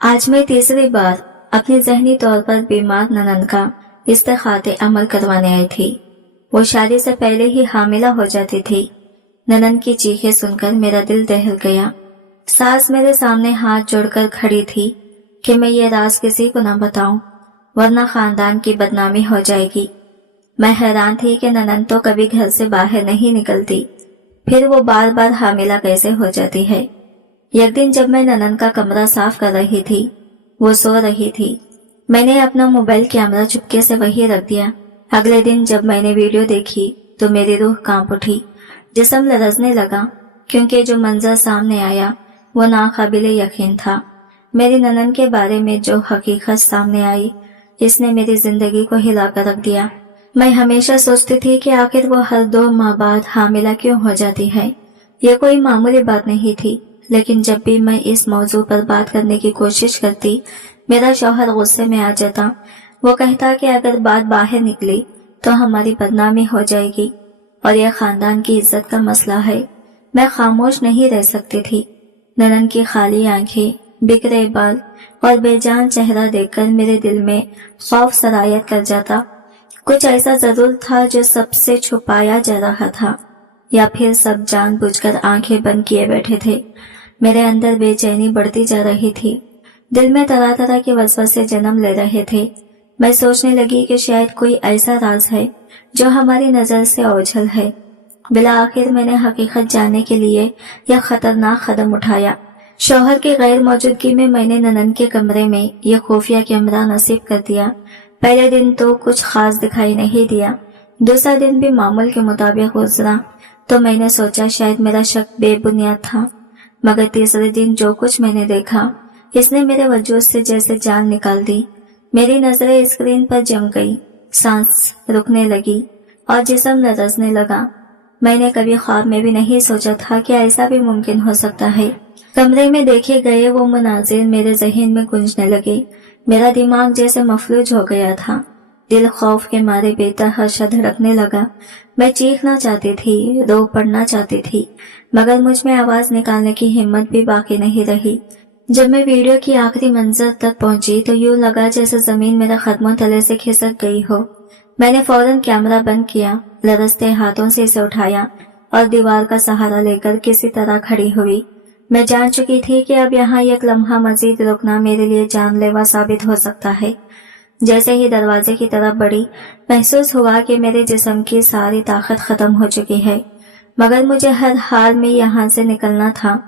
आज मैं तीसरी बार अपने जहनी तौर पर बीमार ननन का इस्तेखाते अमल करवाने आई थी। वो शादी से पहले ही हामिला हो जाती थी। ननन की चीखें सुनकर मेरा दिल दहल गया। सास मेरे सामने हाथ जोड़कर खड़ी थी कि मैं ये राज किसी को न बताऊं, वरना खानदान की बदनामी हो जाएगी। मैं हैरान थी कि ननन तो कभी घर से बाहर नहीं निकलती, फिर वो बार बार हामिला कैसे हो जाती है। एक दिन जब मैं ननन का कमरा साफ कर रही थी, वो सो रही थी। मैंने अपना मोबाइल कैमरा चुपके से वहीं रख दिया। अगले दिन जब मैंने वीडियो देखी तो मेरी रूह कांप उठी, जिस्म लरजने लगा, क्योंकि जो मंजर सामने आया वो नाकाबिले यकीन था। मेरी ननन के बारे में जो हकीकत सामने आई, इसने मेरी जिंदगी को हिलाकर रख दिया। मैं हमेशा सोचती थी कि आखिर वो हर 2 माह बाद हामिला क्यों हो जाती है। ये कोई मामूली बात नहीं थी, लेकिन जब भी मैं इस मौजू पर बात करने की कोशिश करती, मेरा शौहर गुस्से में आ जाता। वो कहता कि अगर बात बाहर निकली तो हमारी बदनामी हो जाएगी और यह खानदान की इज्जत का मसला है। मैं खामोश नहीं रह सकती थी। ननन की खाली आंखें, बिखरे बाल और बेजान चेहरा देखकर मेरे दिल में खौफ सरायत कर जाता। कुछ ऐसा जरूर था जो सबसे छुपाया जा रहा था, या फिर सब जानबूझकर आंखें बंद किए बैठे थे। मेरे अंदर बेचैनी बढ़ती जा रही थी। दिल में तरह तरह के वसवसे जन्म ले रहे थे। मैं सोचने लगी कि शायद कोई ऐसा राज है जो हमारी नजर से ओझल है। बिला आखिर मैंने हकीकत जानने के लिए यह खतरनाक कदम उठाया। शौहर की गैर मौजूदगी में मैंने ननन के कमरे में यह खुफिया कैमरा नसीब कर दिया। पहले दिन तो कुछ खास दिखाई नहीं दिया। दूसरा दिन भी मामूल के मुताबिक गुजरा तो मैंने सोचा शायद मेरा शक बेबुनियाद था, मगर तीसरे दिन जो कुछ मैंने देखा, इसने मेरे वजूद से जैसे जान निकाल दी। मेरी नजरें स्क्रीन पर जम गई, सांस रुकने लगी और जिस्म लरजने लगा। मैंने कभी ख्वाब में भी नहीं सोचा था कि ऐसा भी मुमकिन हो सकता है। कमरे में देखे गए वो मनाजिर मेरे जहन में गूंजने लगे। मेरा दिमाग जैसे मफलूज हो गया था। दिल खौफ के मारे बेतहाशा धड़कने लगा। मैं चीखना चाहती थी, रो पड़ना चाहती थी, मगर मुझ में आवाज निकालने की हिम्मत भी बाकी नहीं रही। जब मैं वीडियो की आखिरी मंजर तक पहुंची तो यूं लगा जैसे जमीन मेरे कदमों तले से खिसक गई हो। मैंने फौरन कैमरा बंद किया, लरजते हाथों से इसे उठाया और दीवार का सहारा लेकर किसी तरह खड़ी हुई। मैं जान चुकी थी कि अब यहाँ एक लम्हा मजीद रुकना मेरे लिए जानलेवा साबित हो सकता है। जैसे ही दरवाजे की तरफ बढ़ी, महसूस हुआ कि मेरे जिस्म की सारी ताकत खत्म हो चुकी है, मगर मुझे हर हाल में यहाँ से निकलना था।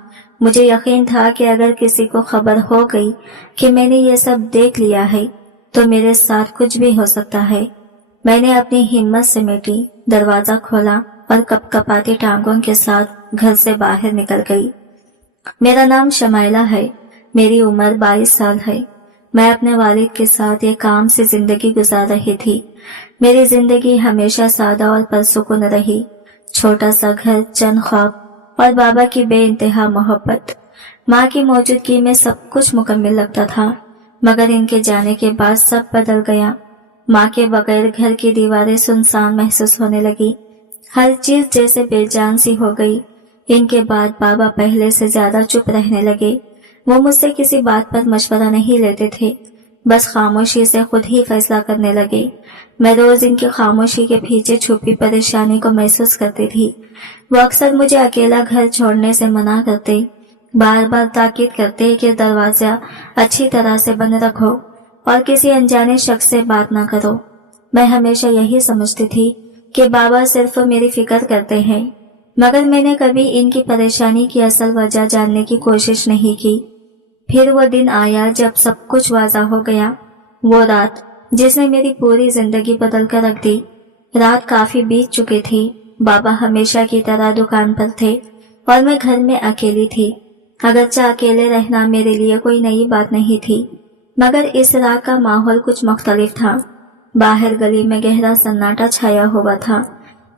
मुझे यकीन था कि अगर किसी को खबर हो गई कि मैंने ये सब देख लिया है तो मेरे साथ कुछ भी हो सकता है। मैंने अपनी हिम्मत समेटी, दरवाजा खोला और कपकपाती टांगों के साथ घर से बाहर निकल गई। मेरा नाम शमाइला है। मेरी उम्र 22 साल है। मैं अपने वालिद के साथ एक काम से जिंदगी गुजार रही थी। मेरी जिंदगी हमेशा सादा और पुरसुकून रही। छोटा सा घर, चंद ख्वाब और बाबा की बेइंतहा मोहब्बत। माँ की मौजूदगी में सब कुछ मुकम्मल लगता था, मगर इनके जाने के बाद सब बदल गया। माँ के बगैर घर की दीवारें सुनसान महसूस होने लगी। हर चीज जैसे बेजान सी हो गई। इनके बाद बाबा पहले से ज्यादा चुप रहने लगे। वो मुझसे किसी बात पर मशवरा नहीं लेते थे, बस खामोशी से खुद ही फैसला करने लगे। मैं रोज इनकी खामोशी के पीछे छुपी परेशानी को महसूस करती थी। वो अक्सर मुझे अकेला घर छोड़ने से मना करते, बार बार ताकीद करते कि दरवाजा अच्छी तरह से बंद रखो और किसी अनजाने शख्स से बात ना करो। मैं हमेशा यही समझती थी कि बाबा सिर्फ मेरी फिक्र करते हैं, मगर मैंने कभी इनकी परेशानी की असल वजह जानने की कोशिश नहीं की। फिर वो दिन आया जब सब कुछ वाज़ा हो गया। वो रात जिसने मेरी पूरी जिंदगी बदल कर रख दी। रात काफी बीत चुकी थी। बाबा हमेशा की तरह दुकान पर थे और मैं घर में अकेली थी। अगरचे अकेले रहना मेरे लिए कोई नई बात नहीं थी, मगर इस रात का माहौल कुछ मुख्तलिफ था। बाहर गली में गहरा सन्नाटा छाया हुआ था।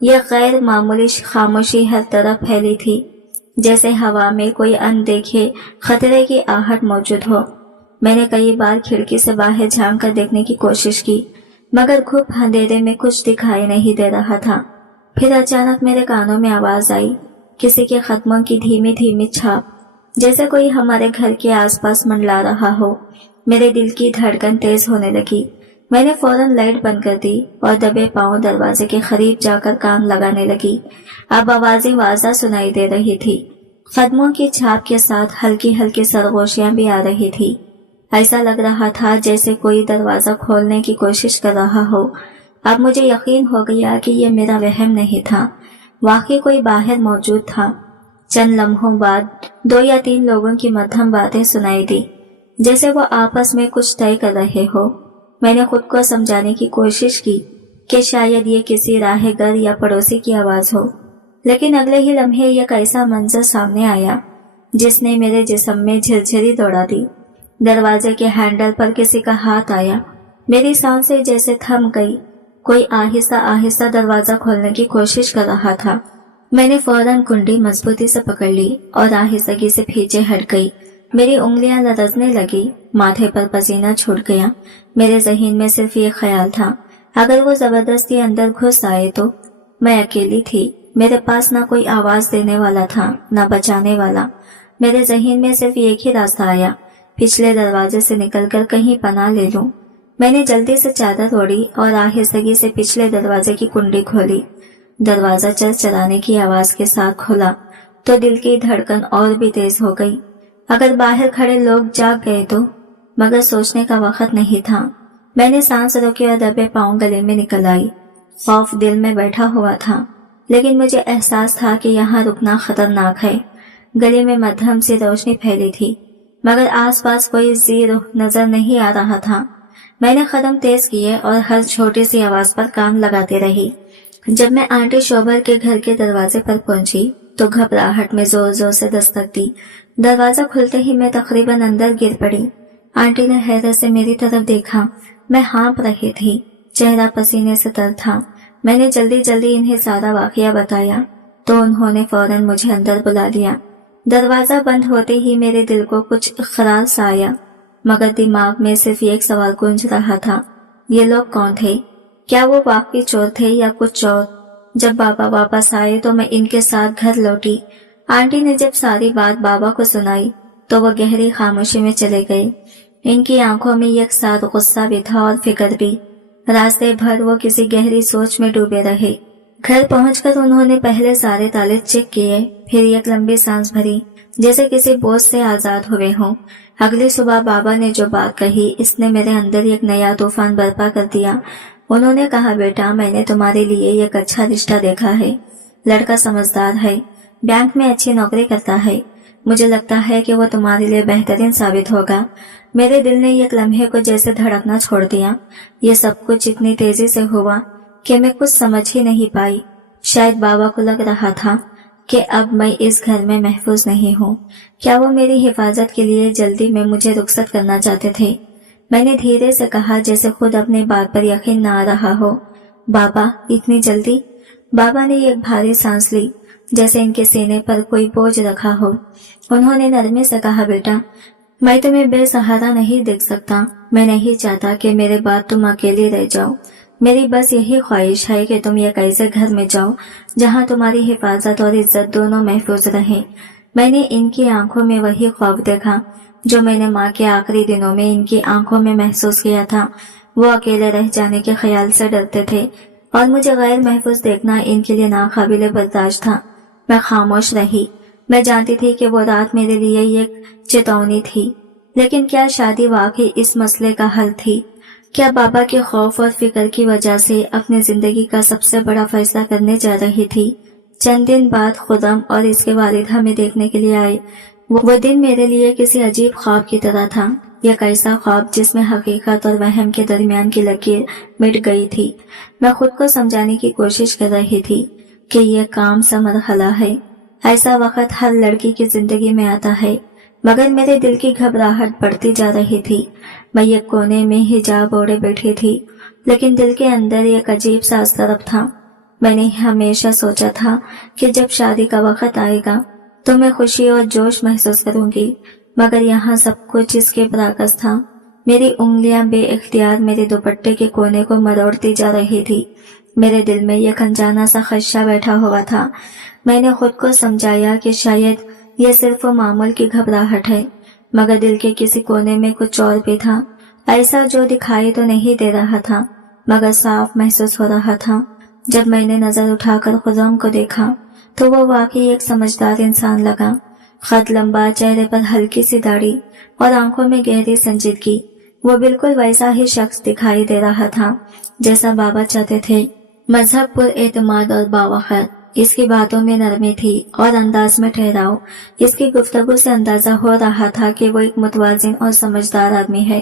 यह गैर मामूली खामोशी हर तरफ फैली थी, जैसे हवा में कोई अनदेखे खतरे की आहट मौजूद हो। मैंने कई बार खिड़की से बाहर झांक कर देखने की कोशिश की, मगर खूब अंधेरे में कुछ दिखाई नहीं दे रहा था। फिर अचानक मेरे कानों में आवाज आई, किसी के कदमों की धीमी धीमी छाप। जैसे कोई हमारे घर के आसपास मंडला रहा हो। मेरे दिल की धड़कन तेज होने लगी। मैंने फौरन लाइट बंद कर दी और दबे पांव दरवाजे के करीब जाकर कान लगाने लगी। अब आवाजें वाज़ा सुनाई दे रही थी। कदमों की छाप के साथ हल्की हल्की सरगोशियां भी आ रही थी। ऐसा लग रहा था जैसे कोई दरवाजा खोलने की कोशिश कर रहा हो। अब मुझे यकीन हो गया कि यह मेरा वहम नहीं था, वाकई कोई बाहर मौजूद था। चंद लम्हों बाद 2 या 3 लोगों की मध्यम बातें सुनाई दी, जैसे वो आपस में कुछ तय कर रहे हो। मैंने खुद को समझाने की कोशिश की कि शायद ये किसी राहगर या पड़ोसी की आवाज हो, लेकिन अगले ही लम्हे एक ऐसा मंजर सामने आया जिसने मेरे जिस्म में झिरझिरी दौड़ा दी। दरवाजे के हैंडल पर किसी का हाथ आया। मेरी सांसें जैसे थम गई। कोई आहिस्ता आहिस्ता दरवाजा खोलने की कोशिश कर रहा था। मैंने फौरन कुंडी मजबूती से पकड़ ली और आहिस्तगी से पीछे हट गई। मेरी उंगलियां लरजने लगी, माथे पर पसीना छूट गया। मेरे ज़हन में सिर्फ ये ख्याल था, अगर वो जबरदस्ती अंदर घुस आए तो। मैं अकेली थी, मेरे पास ना कोई आवाज देने वाला था, ना बचाने वाला। मेरे ज़हन में सिर्फ एक ही रास्ता आया, पिछले दरवाजे से निकलकर कहीं पनाह ले लूं। मैंने जल्दी से चादर ओढ़ी और आहिस्तगी से पिछले दरवाजे की कुंडी खोली। दरवाजा चरचराने की आवाज के साथ खुला तो दिल की धड़कन और भी तेज हो गई। अगर बाहर खड़े लोग जाग गए तो, मगर सोचने का वक्त नहीं था। मैंने सांस रोकी और दबे पांव गले में निकल आई। खौफ दिल में बैठा हुआ था, लेकिन मुझे एहसास था कि यहाँ रुकना खतरनाक है। गले में मध्यम सी रोशनी फैली थी, मगर आसपास कोई ज़ीर नजर नहीं आ रहा था। मैंने कदम तेज किए और हर छोटी सी आवाज पर कान लगाते रही। जब मैं आंटी शोबर के घर के दरवाजे पर पहुंची तो घबराहट में जोर जोर से दस्तक दी। दरवाजा खुलते ही मैं तकरीबन अंदर गिर पड़ी। आंटी ने हैरत से मेरी तरफ देखा। मैं हाँप रही थी, चेहरा पसीने से तर था। मैंने जल्दी जल्दी इन्हें सारा वाकया बताया तो उन्होंने फौरन मुझे अंदर बुला लिया। दरवाजा बंद होते ही मेरे दिल को कुछ इक़रार सा आया, मगर दिमाग में सिर्फ एक सवाल गूंज रहा था, ये लोग कौन थे? क्या वो वाकई चोर थे या कुछ और? जब बाबा वापस आए तो मैं इनके साथ घर लौटी। आंटी ने जब सारी बात बाबा को सुनाई तो वो गहरी खामोशी में चले गए। इनकी आंखों में एक साथ गुस्सा भी था और फिक्र भी। रास्ते भर वो किसी गहरी सोच में डूबे रहे। घर पहुंचकर उन्होंने पहले सारे ताले चेक किए, फिर एक लंबी सांस भरी, जैसे किसी बोझ से आजाद हुए हों। अगली सुबह बाबा ने जो बात कही, इसने मेरे अंदर एक नया तूफान बर्पा कर दिया। उन्होंने कहा, बेटा, मैंने तुम्हारे लिए एक अच्छा रिश्ता देखा है। लड़का समझदार है, बैंक में अच्छी नौकरी करता है। मुझे लगता है कि वो तुम्हारे लिए बेहतरीन साबित होगा। मेरे दिल ने एक लम्हे को जैसे धड़कना छोड़ दिया। ये सब कुछ इतनी तेजी से हुआ कि मैं कुछ समझ ही नहीं पाई। शायद बाबा को लग रहा था कि अब मैं इस घर में महफूज नहीं हूँ। क्या वो मेरी हिफाजत के लिए जल्दी में मुझे रुखसत करना चाहते थे? मैंने धीरे से कहा, जैसे खुद अपनी बात पर यकीन न आ रहा हो, बाबा, इतनी जल्दी? बाबा ने एक भारी सांस ली, जैसे इनके सीने पर कोई बोझ रखा हो। उन्होंने नरमी से कहा, बेटा, मैं तुम्हें बेसहारा नहीं देख सकता। मैं नहीं चाहता कि मेरे बाद तुम अकेली रह जाओ। मेरी बस यही ख्वाहिश है कि तुम एक ऐसे घर में जाओ जहाँ तुम्हारी हिफाजत और इज्जत दोनों महफूज रहे। मैंने इनकी आंखों में वही खौफ देखा जो मैंने माँ के आखिरी दिनों में इनकी आंखों में महसूस किया था। वो अकेले रह जाने के ख्याल से डरते थे और मुझे गैर महफूज देखना इनके लिए नाकाबिले बर्दाश्त था। मैं खामोश रही। मैं जानती थी कि वो रात मेरे लिए एक चेतावनी थी, लेकिन क्या शादी वाकई इस मसले का हल थी? क्या बाबा के खौफ और फिक्र की वजह से अपनी जिंदगी का सबसे बड़ा फैसला करने जा रही थी? चंद दिन बाद खुदम और इसके वालिद हमें देखने के लिए आए। वो दिन मेरे लिए किसी अजीब ख्वाब की तरह था। एक ऐसा ख्वाब जिसमें हकीकत और वहम के दरमियान की लकीर मिट गई थी। मैं खुद को समझाने की कोशिश कर रही थी कि ये काम सा मरहला है। ऐसा वक्त हर लड़की की जिंदगी में आता है, मगर मेरे दिल की घबराहट बढ़ती जा रही थी। मैं एक कोने में हिजाब ओढ़े बैठी थी, लेकिन दिल के अंदर एक अजीब सा अस्तरब था। मैंने हमेशा सोचा था कि जब शादी का वक्त आएगा तो मैं खुशी और जोश महसूस करूंगी, मगर यहाँ सब कुछ इसके बरअक्स था। मेरी उंगलियां बेइख्तियार मेरे दुपट्टे के कोने को मरोड़ती जा रही थी। मेरे दिल में एक अनजाना सा खदशा बैठा हुआ था। मैंने खुद को समझाया कि शायद یہ صرف معمول کی گھبراہٹ ہے، مگر دل کے کسی کونے میں کچھ اور بھی تھا، ایسا جو دکھائی تو نہیں دے رہا تھا مگر صاف محسوس ہو رہا تھا۔ جب میں نے نظر اٹھا کر خرم کو دیکھا تو وہ واقعی ایک سمجھدار انسان لگا۔ قد لمبا، چہرے پر ہلکی سی داڑھی اور آنکھوں میں گہری سنجیدگی، وہ بالکل ویسا ہی شخص دکھائی دے رہا تھا جیسا بابا چاہتے تھے۔ مذہب پر اعتماد اور باوقار، اس کی باتوں میں نرمی تھی اور انداز میں ٹھہراؤ۔ اس کی گفتگو سے اندازہ ہو رہا تھا کہ وہ ایک متوازن اور سمجھدار آدمی ہے۔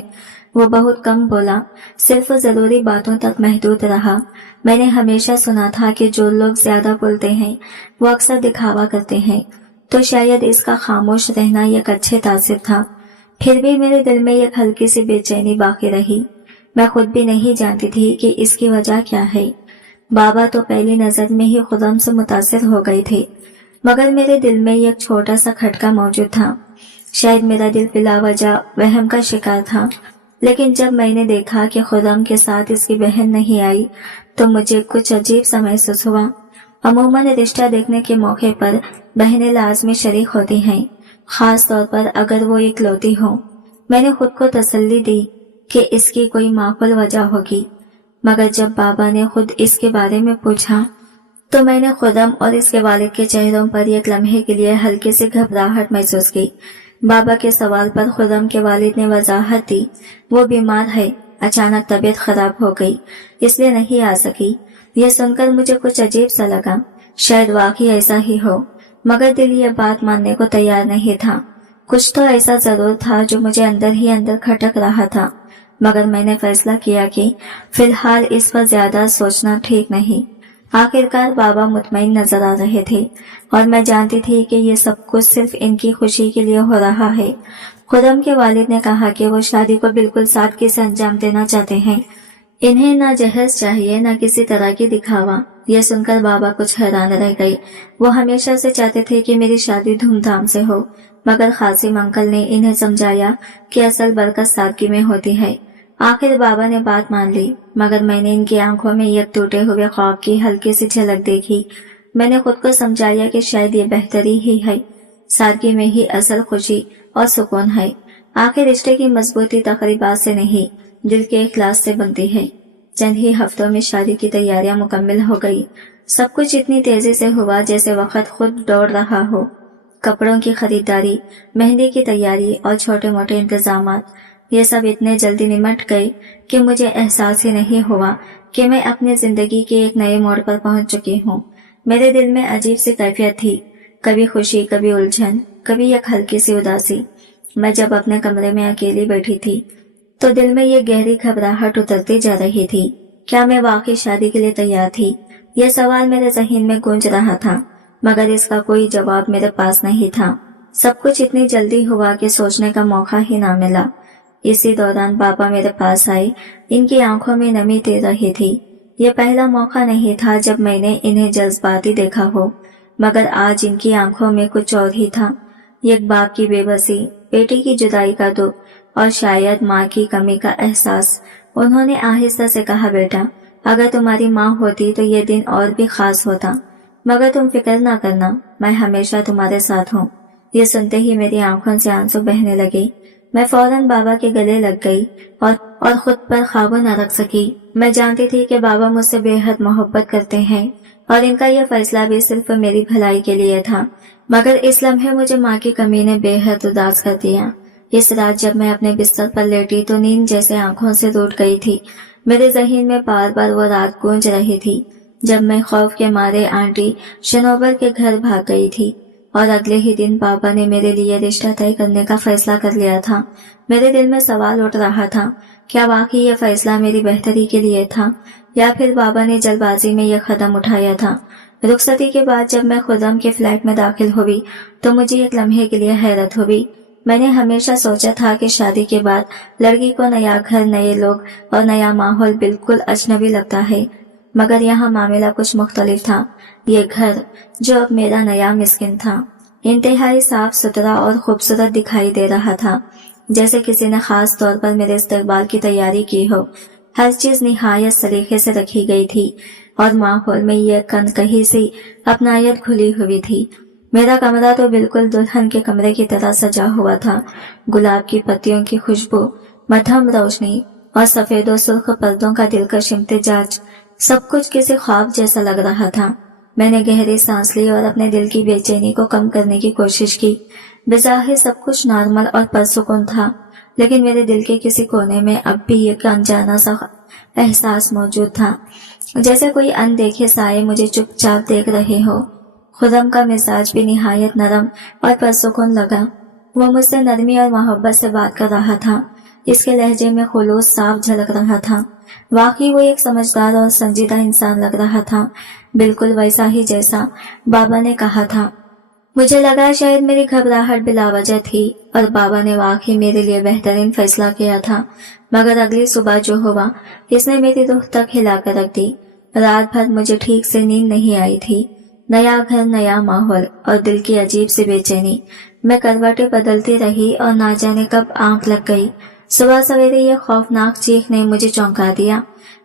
وہ بہت کم بولا، صرف ضروری باتوں تک محدود رہا۔ میں نے ہمیشہ سنا تھا کہ جو لوگ زیادہ بولتے ہیں وہ اکثر دکھاوا کرتے ہیں، تو شاید اس کا خاموش رہنا ایک اچھے تاثر تھا۔ پھر بھی میرے دل میں ایک ہلکی سی بے چینی باقی رہی۔ میں خود بھی نہیں جانتی تھی کہ اس کی وجہ کیا ہے۔ بابا تو پہلی نظر میں ہی خرم سے متاثر ہو گئی تھی، مگر میرے دل میں ایک چھوٹا سا کھٹکا موجود تھا۔ شاید میرا دل بلا وجہ وہم کا شکار تھا، لیکن جب میں نے دیکھا کہ خرم کے ساتھ اس کی بہن نہیں آئی تو مجھے کچھ عجیب سا محسوس ہوا۔ عموماً رشتہ دیکھنے کے موقع پر بہنیں لازمی شریک ہوتی ہیں، خاص طور پر اگر وہ اکلوتی ہو۔ میں نے خود کو تسلی دی کہ اس کی کوئی معقول وجہ ہوگی، مگر جب بابا نے خود اس کے بارے میں پوچھا تو میں نے خرم اور اس کے والد کے چہروں پر ایک لمحے کے لیے ہلکی سی گھبراہٹ محسوس کی۔ بابا کے سوال پر خرم کے والد نے وضاحت دی، وہ بیمار ہے، اچانک طبیعت خراب ہو گئی، اس لیے نہیں آ سکی۔ یہ سن کر مجھے کچھ عجیب سا لگا، شاید واقعی ایسا ہی ہو، مگر دل یہ بات ماننے کو تیار نہیں تھا۔ کچھ تو ایسا ضرور تھا جو مجھے اندر ہی اندر کھٹک رہا تھا، مگر میں نے فیصلہ کیا کہ فی الحال اس پر زیادہ سوچنا ٹھیک نہیں۔ آخرکار بابا مطمئن نظر آ رہے تھے اور میں جانتی تھی کہ یہ سب کچھ صرف ان کی خوشی کے لیے ہو رہا ہے۔ خرم کے والد نے کہا کہ وہ شادی کو بالکل سادگی سے انجام دینا چاہتے ہیں، انہیں نہ جہیز چاہیے نہ کسی طرح کی دکھاوا۔ یہ سن کر بابا کچھ حیران رہ گئی۔ وہ ہمیشہ سے چاہتے تھے کہ میری شادی دھوم دھام سے ہو، مگر قاسم انکل نے انہیں سمجھایا کہ اصل برکت سادگی میں ہوتی ہے۔ آخر بابا نے بات مان لی، مگر میں نے ان کی آنکھوں میں ایک ٹوٹے ہوئے خواب کی ہلکی سی جھلک دیکھی۔ میں نے خود کو سمجھایا کہ شاید یہ بہتری ہی ہے، سادگی میں ہی اصل خوشی اور سکون ہے۔ آخر رشتے کی مضبوطی تقریبات سے نہیں، دل کے اخلاص سے بنتی ہے۔ چند ہی ہفتوں میں شادی کی تیاریاں مکمل ہو گئی۔ سب کچھ اتنی تیزی سے ہوا جیسے وقت خود دوڑ رہا ہو۔ کپڑوں کی خریداری، مہندی کی تیاری اور چھوٹے موٹے انتظامات، یہ سب اتنے جلدی نمٹ گئے کہ مجھے احساس ہی نہیں ہوا کہ میں اپنی زندگی کے ایک نئے موڑ پر پہنچ چکی ہوں۔ میرے دل میں عجیب سی کیفیت تھی، کبھی خوشی، کبھی الجھن، کبھی ایک ہلکی سی اداسی۔ میں جب اپنے کمرے میں اکیلی بیٹھی تھی تو دل میں یہ گہری گھبراہٹ اترتی جا رہی تھی۔ کیا میں واقعی شادی کے لیے تیار تھی؟ یہ سوال میرے ذہن میں گونج رہا تھا، مگر اس کا کوئی جواب میرے پاس نہیں تھا۔ سب کچھ اتنی جلدی ہوا کہ سوچنے کا موقع ہی نہ ملا۔ اسی دوران بابا میرے پاس آئے، ان کی آنکھوں میں نمی تیر رہی تھی۔ یہ پہلا موقع نہیں تھا جب میں نے انہیں جذباتی دیکھا ہو، مگر آج ان کی آنکھوں میں کچھ اور ہی تھا، ایک باپ کی بے بسی، بیٹی کی جدائی کا دکھ اور شاید ماں کی کمی کا احساس۔ انہوں نے آہستہ سے کہا، بیٹا، اگر تمہاری ماں ہوتی تو یہ دن اور بھی خاص ہوتا، مگر تم فکر نہ کرنا، میں ہمیشہ تمہارے ساتھ ہوں۔ یہ سنتے ہی میری آنکھوں سے آنسو بہنے لگے۔ میں فوراً بابا کے گلے لگ گئی اور خود پر قابو نہ رکھ سکی۔ میں جانتی تھی کہ بابا مجھ سے بے حد محبت کرتے ہیں اور ان کا یہ فیصلہ بھی صرف میری بھلائی کے لیے تھا، مگر اس لمحے مجھے ماں کی کمی نے بے حد اداس کر دیا۔ اس رات جب میں اپنے بستر پر لیٹی تو نیند جیسے آنکھوں سے روٹ گئی تھی۔ میرے ذہن میں بار بار وہ رات گونج رہی تھی جب میں خوف کے مارے آنٹی شنوبر کے گھر بھاگ گئی تھی اور اگلے ہی دن بابا نے میرے لیے رشتہ طے کرنے کا فیصلہ کر لیا تھا۔ میرے دل میں سوال اٹھ رہا تھا، کیا واقعی یہ فیصلہ میری بہتری کے لیے تھا یا پھر بابا نے جلد بازی میں یہ قدم اٹھایا تھا؟ رخصتی کے بعد جب میں خرم کے فلیٹ میں داخل ہوئی تو مجھے ایک لمحے کے لیے حیرت ہوئی۔ میں نے ہمیشہ سوچا تھا کہ شادی کے بعد لڑکی کو نیا گھر، نئے لوگ اور نیا ماحول بالکل اجنبی لگتا ہے، مگر یہاں معاملہ کچھ مختلف تھا۔ یہ گھر جو اب میرا نیا مسکن تھا، انتہائی صاف ستھرا اور خوبصورت دکھائی دے رہا تھا، جیسے کسی نے خاص طور پر میرے استقبال کی تیاری کی ہو۔ ہر چیز نہایت سلیقے سے رکھی گئی تھی اور ماحول میں یہ کند کہی سی اپنائیت کھلی ہوئی تھی۔ मेरा कमरा तो बिल्कुल दुल्हन के कमरे की तरह सजा हुआ था। गुलाब की पत्तियों की खुशबू, मध्यम रोशनी और सफेद और सुर्ख पर्दों का दिलकश इम्तिजाज, सब कुछ किसी ख्वाब जैसा लग रहा था। मैंने गहरी सांस ली और अपने दिल की बेचैनी को कम करने की कोशिश की। बेज़ाहिर सब कुछ नॉर्मल और पुरसुकून था, लेकिन मेरे दिल के किसी कोने में अब भी एक अनजाना सा एहसास मौजूद था, जैसे कोई अनदेखे साए मुझे चुपचाप देख रहे हो। खुर्रम का मिजाज भी निहायत नरम और पुरसुकून लगा। वो मुझसे नरमी और मोहब्बत से बात कर रहा था। इसके लहजे में खुलूस साफ झलक रहा था। वाकई वो एक समझदार और संजीदा इंसान लग रहा था, बिल्कुल वैसा ही जैसा बाबा ने कहा था। मुझे लगा शायद मेरी घबराहट बिलावजह थी और बाबा ने वाकई मेरे लिए बेहतरीन फैसला किया था। मगर अगली सुबह जो हुआ, इसने मेरी रूह तक हिला कर रख दी। रात भर मुझे ठीक से नींद नहीं आई थी। नया घर, नया माहौल और दिल की अजीब सी बेचैनी। मैं करवटें बदलती रही और ना जाने कब आंख लग गई। सुबह सवेरे यह खौफनाक चीख ने मुझे चौंका दिया।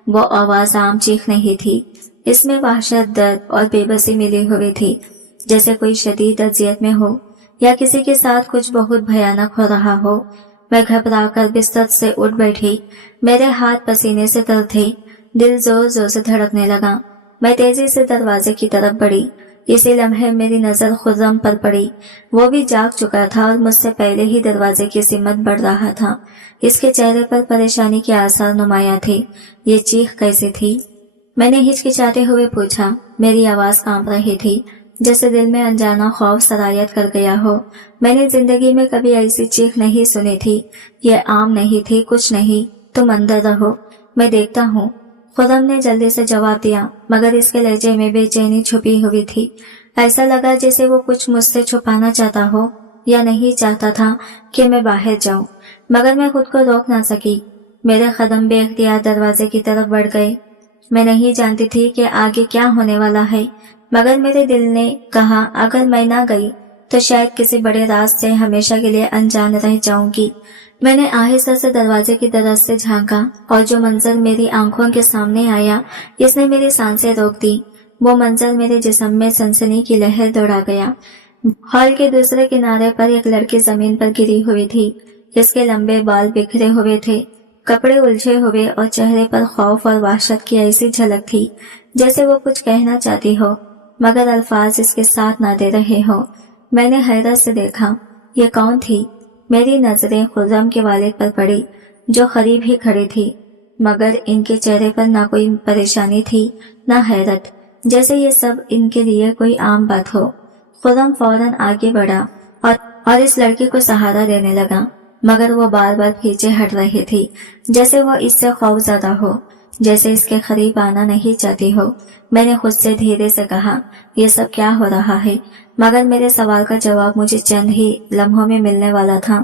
वो आवाज आम चीख नहीं थी, इसमें वहशत, दर्द और बेबसी मिली हुई थी, जैसे कोई शदीद अजियत में हो या किसी के साथ कुछ बहुत भयानक हो रहा हो। मैं घबराकर बिस्तर से उठ बैठी। मेरे हाथ पसीने से तर थे, दिल जोर जोर से धड़कने लगा। मैं तेजी से दरवाजे की तरफ बढ़ी। इसी लम्हे मेरी नजर खुर्रम पर पड़ी। वो भी जाग चुका था और मुझसे पहले ही दरवाजे की सिमत बढ़ रहा था। इसके चेहरे पर परेशानी के आसार नुमाया थे। ये चीख कैसी थी? मैंने हिचकिचाते हुए पूछा। मेरी आवाज कांप रही थी, जैसे दिल में अनजाना खौफ सरायत कर गया हो। मैंने जिंदगी में कभी ऐसी चीख नहीं सुनी थी। ये आम नहीं थी, कुछ नहीं। तुम अंदर रहो, मैं देखता हूँ। खुर्रम ने जल्दी से जवाब दिया, मगर इसके लहजे में बेचैनी छुपी हुई थी। ऐसा लगा जैसे वो कुछ मुझसे छुपाना चाहता हो या नहीं चाहता था कि मैं बाहर जाऊं, मगर मैं खुद को रोक ना सकी। मेरे कदम बेख्तियार दरवाजे की तरफ बढ़ गए। मैं नहीं जानती थी कि आगे क्या होने वाला है, मगर मेरे दिल ने कहा अगर मैं ना गई तो शायद किसी बड़े राज से हमेशा के लिए अनजान रह जाऊंगी। मैंने आहिस्ता से दरवाजे की तरफ से झांका और जो मंजर मेरी आंखों के सामने आया, इसने मेरी सांसें रोक दी। वो मंजर मेरे जिस्म में सनसनी की लहर दौड़ा गया। हॉल के दूसरे किनारे पर एक लड़की जमीन पर गिरी हुई थी। इसके लंबे बाल बिखरे हुए थे, कपड़े उलझे हुए और चेहरे पर खौफ और वहशत की ऐसी झलक थी जैसे वो कुछ कहना चाहती हो, मगर अल्फाज इसके साथ ना दे रहे हो। मैंने हैरत से देखा, ये कौन थी? मेरी नजरें खुर्रम के वालिद पर पड़ी, जो करीब ही खड़ी थी, मगर इनके चेहरे पर ना कोई परेशानी थी ना हैरत, जैसे ये सब इनके लिए कोई आम बात हो। खुर्रम फौरन आगे बढ़ा और इस लड़की को सहारा देने लगा, मगर वो बार बार पीछे हट रही थी, जैसे वो इससे खौफज़दा हो, जैसे इसके करीब आना नहीं चाहती हो। मैंने खुद से धीरे से कहा, ये सब क्या हो रहा है? मगर मेरे सवाल का जवाब मुझे चंद ही लम्हों में मिलने वाला था।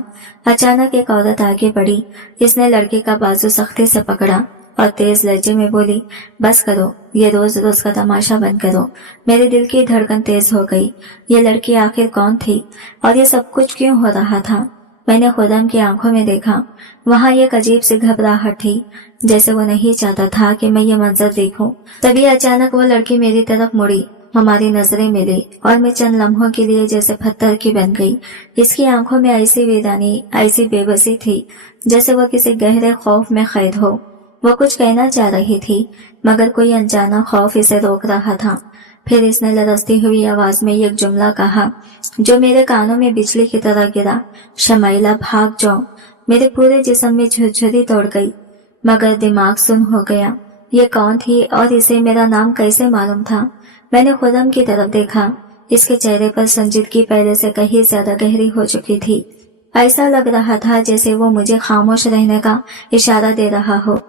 अचानक एक औरत आगे बढ़ी। इसने लड़के का बाजू सख्ती से पकड़ा और तेज लहजे में बोली, बस करो, ये रोज रोज का तमाशा बंद करो। मेरे दिल की धड़कन तेज हो गई। ये लड़की आखिर कौन थी और ये सब कुछ क्यों हो रहा था? मैंने खुर्रम की आंखों में देखा। वहाँ एक अजीब सी घबराहट थी, जैसे वो नहीं चाहता था कि मैं ये मंजर देखूं। तभी अचानक वो लड़की मेरी तरफ मुड़ी, हमारी नजरें मिली और मैं चंद लम्हों के लिए जैसे पत्थर की बन गई। इसकी आंखों में ऐसी वीरानी, ऐसी बेबसी थी, जैसे वो किसी गहरे खौफ में कैद हो। वो कुछ कहना चाह रही थी, मगर कोई अनजाना खौफ इसे रोक रहा था। फिर इसने लरजती हुई आवाज में एक जुमला कहा, जो मेरे कानों में बिजली की तरह गिरा, शमाइला भाग जाओ। मेरे पूरे जिस्म में झुरझुरी तोड़ गई, मगर दिमाग सुन हो गया। ये कौन थी और इसे मेरा नाम कैसे मालूम था? मैंने खुर्रम की तरफ देखा। इसके चेहरे पर संजीदगी पहले से कहीं ज्यादा गहरी हो चुकी थी। ऐसा लग रहा था जैसे वो मुझे खामोश रहने का इशारा दे रहा हो,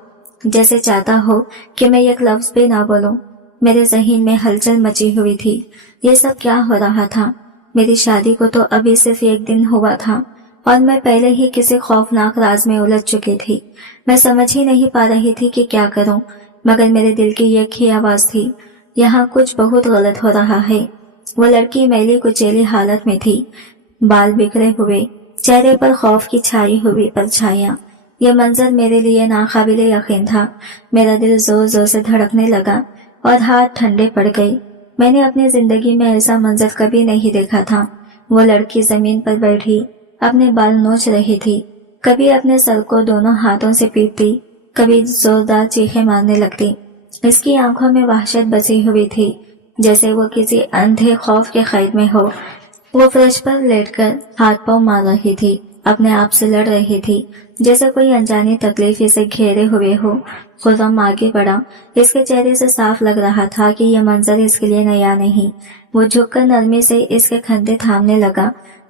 जैसे चाहता हो कि मैं एक लफ्ज भी ना बोलूं। मेरे ज़हन में हलचल मची हुई थी। ये सब क्या हो रहा था? मेरी शादी को तो अभी सिर्फ एक दिन हुआ था और मैं पहले ही किसी खौफनाक राज में उलझ चुकी थी। मैं समझ ही नहीं पा रही थी कि क्या करूं, मगर मेरे दिल की एक ही आवाज थी, यहाँ कुछ बहुत गलत हो रहा है। वो लड़की मैली कुचैली हालत में थी, बाल बिखरे हुए, चेहरे पर खौफ की छाई हुई परछाइयां। यह मंजर मेरे लिए नाकाबिले यकीन था। मेरा दिल जोर जोर से धड़कने लगा और हाथ ठंडे पड़ गए। میں نے اپنی زندگی میں ایسا منظر کبھی نہیں دیکھا تھا۔ وہ لڑکی زمین پر بیٹھی اپنے بال نوچ رہی تھی، کبھی اپنے سر کو دونوں ہاتھوں سے پیٹتی، کبھی زوردار چیخیں مارنے لگتی۔ اس کی آنکھوں میں وحشت بسی ہوئی تھی، جیسے وہ کسی اندھے خوف کے قید میں ہو۔ وہ فرش پر لیٹ کر ہاتھ پاؤں مار رہی تھی، اپنے آپ سے لڑ رہی تھی، جیسے کوئی انجانی تکلیف اسے گھیرے ہوئے ہو۔ خرم آگے بڑھا، اس کے چہرے سے صاف لگ رہا تھا کہ یہ منظر اس کے لیے نیا نہیں۔ وہ جھک کر نرمی سے اس کے کندھے تھامنے لگا،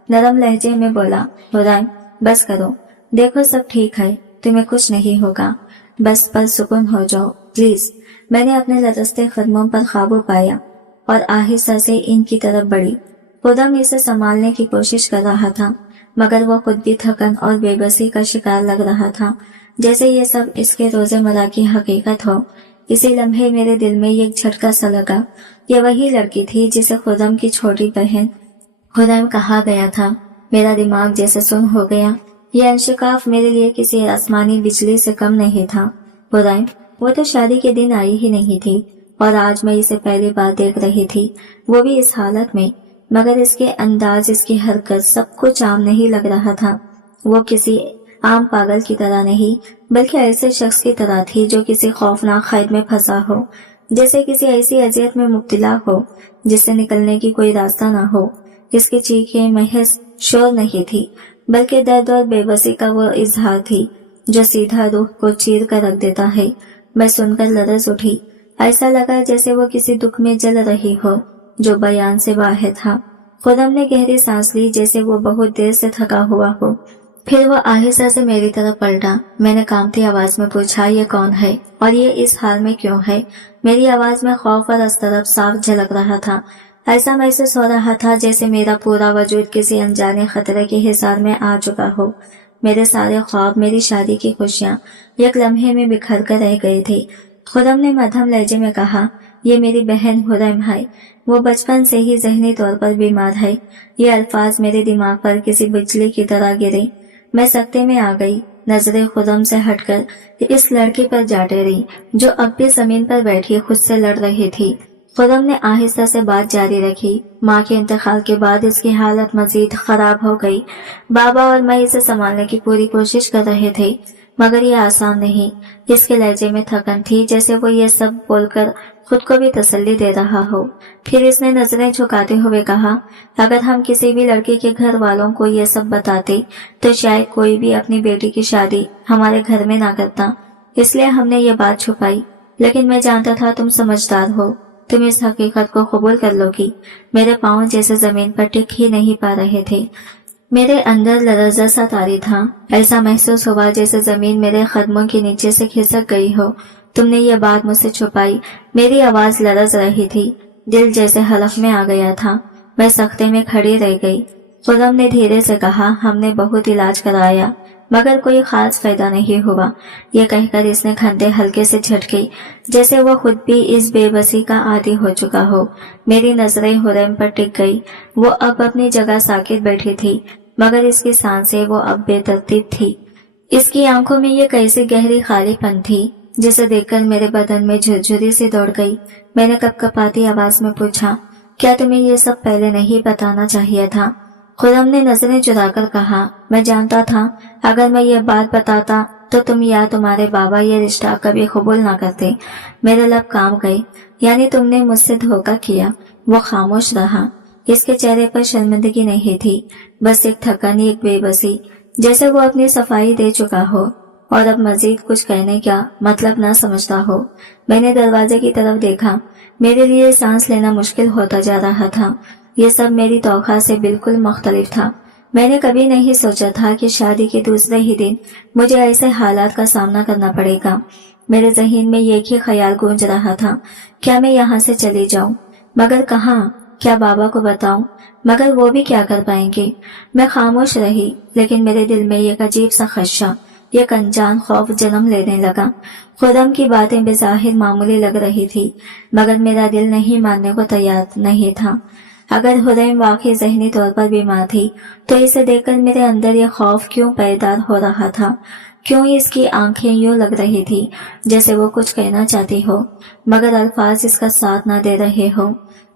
نرم لہجے میں بولا، خرم بس کرو، دیکھو سب ٹھیک ہے، تمہیں کچھ نہیں ہوگا، بس پرسکون ہو جاؤ پلیز۔ میں نے اپنے لرزتے قدموں پر قابو پایا اور آہستہ سے ان کی طرف بڑھی۔ خرم اسے سنبھالنے کی کوشش کر رہا تھا، مگر وہ خود بھی تھکن اور بے بسی کا شکار لگ رہا تھا، جیسے یہ سب اس کے روزمرہ کی حقیقت ہو۔ اسی لمحے میرے دل میں ایک جھٹکا سا لگا۔ یہ وہی لڑکی تھی جسے خرم کی چھوٹی بہن خرم کہا گیا تھا۔ میرا دماغ جیسے سن ہو گیا۔ یہ انشکاف میرے لیے کسی آسمانی بجلی سے کم نہیں تھا۔ خرم، وہ تو شادی کے دن آئی ہی نہیں تھی، اور آج میں اسے پہلی بار دیکھ رہی تھی، وہ بھی اس حالت میں۔ مگر اس کے انداز، اس کی حرکت، سب کچھ عام نہیں لگ رہا تھا۔ وہ کسی عام پاگل کی طرح نہیں، بلکہ ایسے شخص کی طرح تھی جو کسی خوفناک قید میں پھنسا ہو، جیسے کسی ایسی اذیت میں مبتلا ہو جس سے نکلنے کی کوئی راستہ نہ ہو۔ اس کی چیخیں محض شور نہیں تھی، بلکہ درد اور بے بسی کا وہ اظہار تھی جو سیدھا روح کو چیر کر رکھ دیتا ہے۔ میں سن کر لرز اٹھی، ایسا لگا جیسے وہ کسی دکھ میں جل رہی ہو جو بیان سے باہر تھا۔ خرم نے گہری سانس لی، جیسے وہ بہت دیر سے تھکا ہوا ہو۔ پھر وہ آہستہ سے میری طرف پلٹا۔ میں نے کانپتی آواز میں پوچھا، یہ کون ہے اور یہ اس حال میں کیوں ہے؟ میری آواز میں خوف اور اضطراب صاف جھلک رہا تھا۔ ایسا محسوس ہو رہا تھا جیسے میرا پورا وجود کسی انجانے خطرے کے حصار میں آ چکا ہو۔ میرے سارے خواب، میری شادی کی خوشیاں ایک لمحے میں بکھر کر رہ گئے تھے۔ خرم نے مدھم لہجے میں کہا، یہ میری بہن خرم ہے، وہ بچپن سے ہی ذہنی طور پر بیمار ہے۔ یہ الفاظ میرے دماغ پر کسی بجلی کی طرح گرے۔ میں سکتے میں آ گئی، نظریں خرم سے ہٹ کر اس لڑکی پر جا ٹھہری جو اب بھی زمین پر بیٹھی خود سے لڑ رہی تھی۔ خرم نے آہستہ سے بات جاری رکھی، ماں کے انتقال کے بعد اس کی حالت مزید خراب ہو گئی۔ بابا اور میں اسے سنبھالنے کی پوری کوشش کر رہے تھے، مگر یہ آسان نہیں۔ اس کے لہجے میں تھکن تھی، جیسے وہ یہ سب بول کر خود کو بھی تسلی دے رہا ہو۔ پھر اس نے نظریں جھکاتے ہوئے کہا، اگر ہم کسی بھی لڑکی کے گھر والوں کو یہ سب بتاتے تو شاید کوئی بھی اپنی بیٹی کی شادی ہمارے گھر میں نہ کرتا، اس لیے ہم نے یہ بات چھپائی۔ لیکن میں جانتا تھا تم سمجھدار ہو، تم اس حقیقت کو قبول کر لو گی۔ میرے پاؤں جیسے زمین پر ٹک ہی نہیں پا رہے تھے، میرے اندر لرزہ سا طاری تھا۔ ایسا محسوس ہوا جیسے زمین میرے قدموں کے نیچے سے کھسک گئی ہو۔ تم نے یہ بات مجھ سے چھپائی۔ میری آواز لرز رہی تھی، دل جیسے حلق میں آ گیا تھا۔ میں سکتے میں کھڑی رہ گئی۔ خرم نے دھیرے سے کہا، ہم نے بہت علاج کرایا مگر کوئی خاص فائدہ نہیں ہوا۔ یہ کہہ کر اس نے کندھے ہلکے سے جھٹکے، جیسے وہ خود بھی اس بے بسی کا عادی ہو چکا ہو۔ میری نظریں خرم پر ٹک گئی۔ وہ اب اپنی جگہ ساکت بیٹھی تھی، مگر اس کی سانسیں وہ اب بے ترتیب تھی۔ اس کی آنکھوں میں یہ کیسی گہری خالی پن تھی جسے دیکھ کر میرے بدن میں جھرجھری سی دوڑ گئی۔ میں نے کپکپاتی آواز میں پوچھا، کیا تمہیں یہ سب پہلے نہیں بتانا چاہیے تھا؟ خرم نے نظریں چرا کر کہا، میں جانتا تھا اگر میں یہ بات بتاتا تو تم یا تمہارے بابا یہ رشتہ کبھی قبول نہ کرتے۔ میرے لب کانپ گئے، یعنی تم نے مجھ سے دھوکہ کیا۔ وہ خاموش رہا۔ اس کے چہرے پر شرمندگی نہیں تھی، بس ایک تھکن، ایک بے بسی، جیسے وہ اپنی صفائی دے چکا ہو اور اب مزید کچھ کہنے کا مطلب نہ سمجھتا ہو۔ میں نے دروازے کی طرف دیکھا۔ میرے لیے سانس لینا مشکل ہوتا جا رہا تھا۔ یہ سب میری توقع سے بالکل مختلف تھا۔ میں نے کبھی نہیں سوچا تھا کہ شادی کے دوسرے ہی دن مجھے ایسے حالات کا سامنا کرنا پڑے گا۔ میرے ذہن میں ایک ہی خیال گونج رہا تھا، کیا میں یہاں سے چلی جاؤں؟ مگر کہاں؟ کیا بابا کو بتاؤں؟ مگر وہ بھی کیا کر پائیں گے؟ میں خاموش رہی، لیکن میرے دل میں ایک عجیب سا خدشہ، ایک انجان خوف جنم لینے لگا۔ خرم کی باتیں بظاہر معمولی لگ رہی تھی، مگر میرا دل نہیں ماننے کو تیار نہیں تھا۔ اگر خرم واقعی ذہنی طور پر بیمار تھی تو اسے دیکھ کر میرے اندر یہ خوف کیوں بیدار ہو رہا تھا؟ کیوں اس کی آنکھیں یوں لگ رہی تھی جیسے وہ کچھ کہنا چاہتی ہو مگر الفاظ اس کا ساتھ نہ دے رہے ہو؟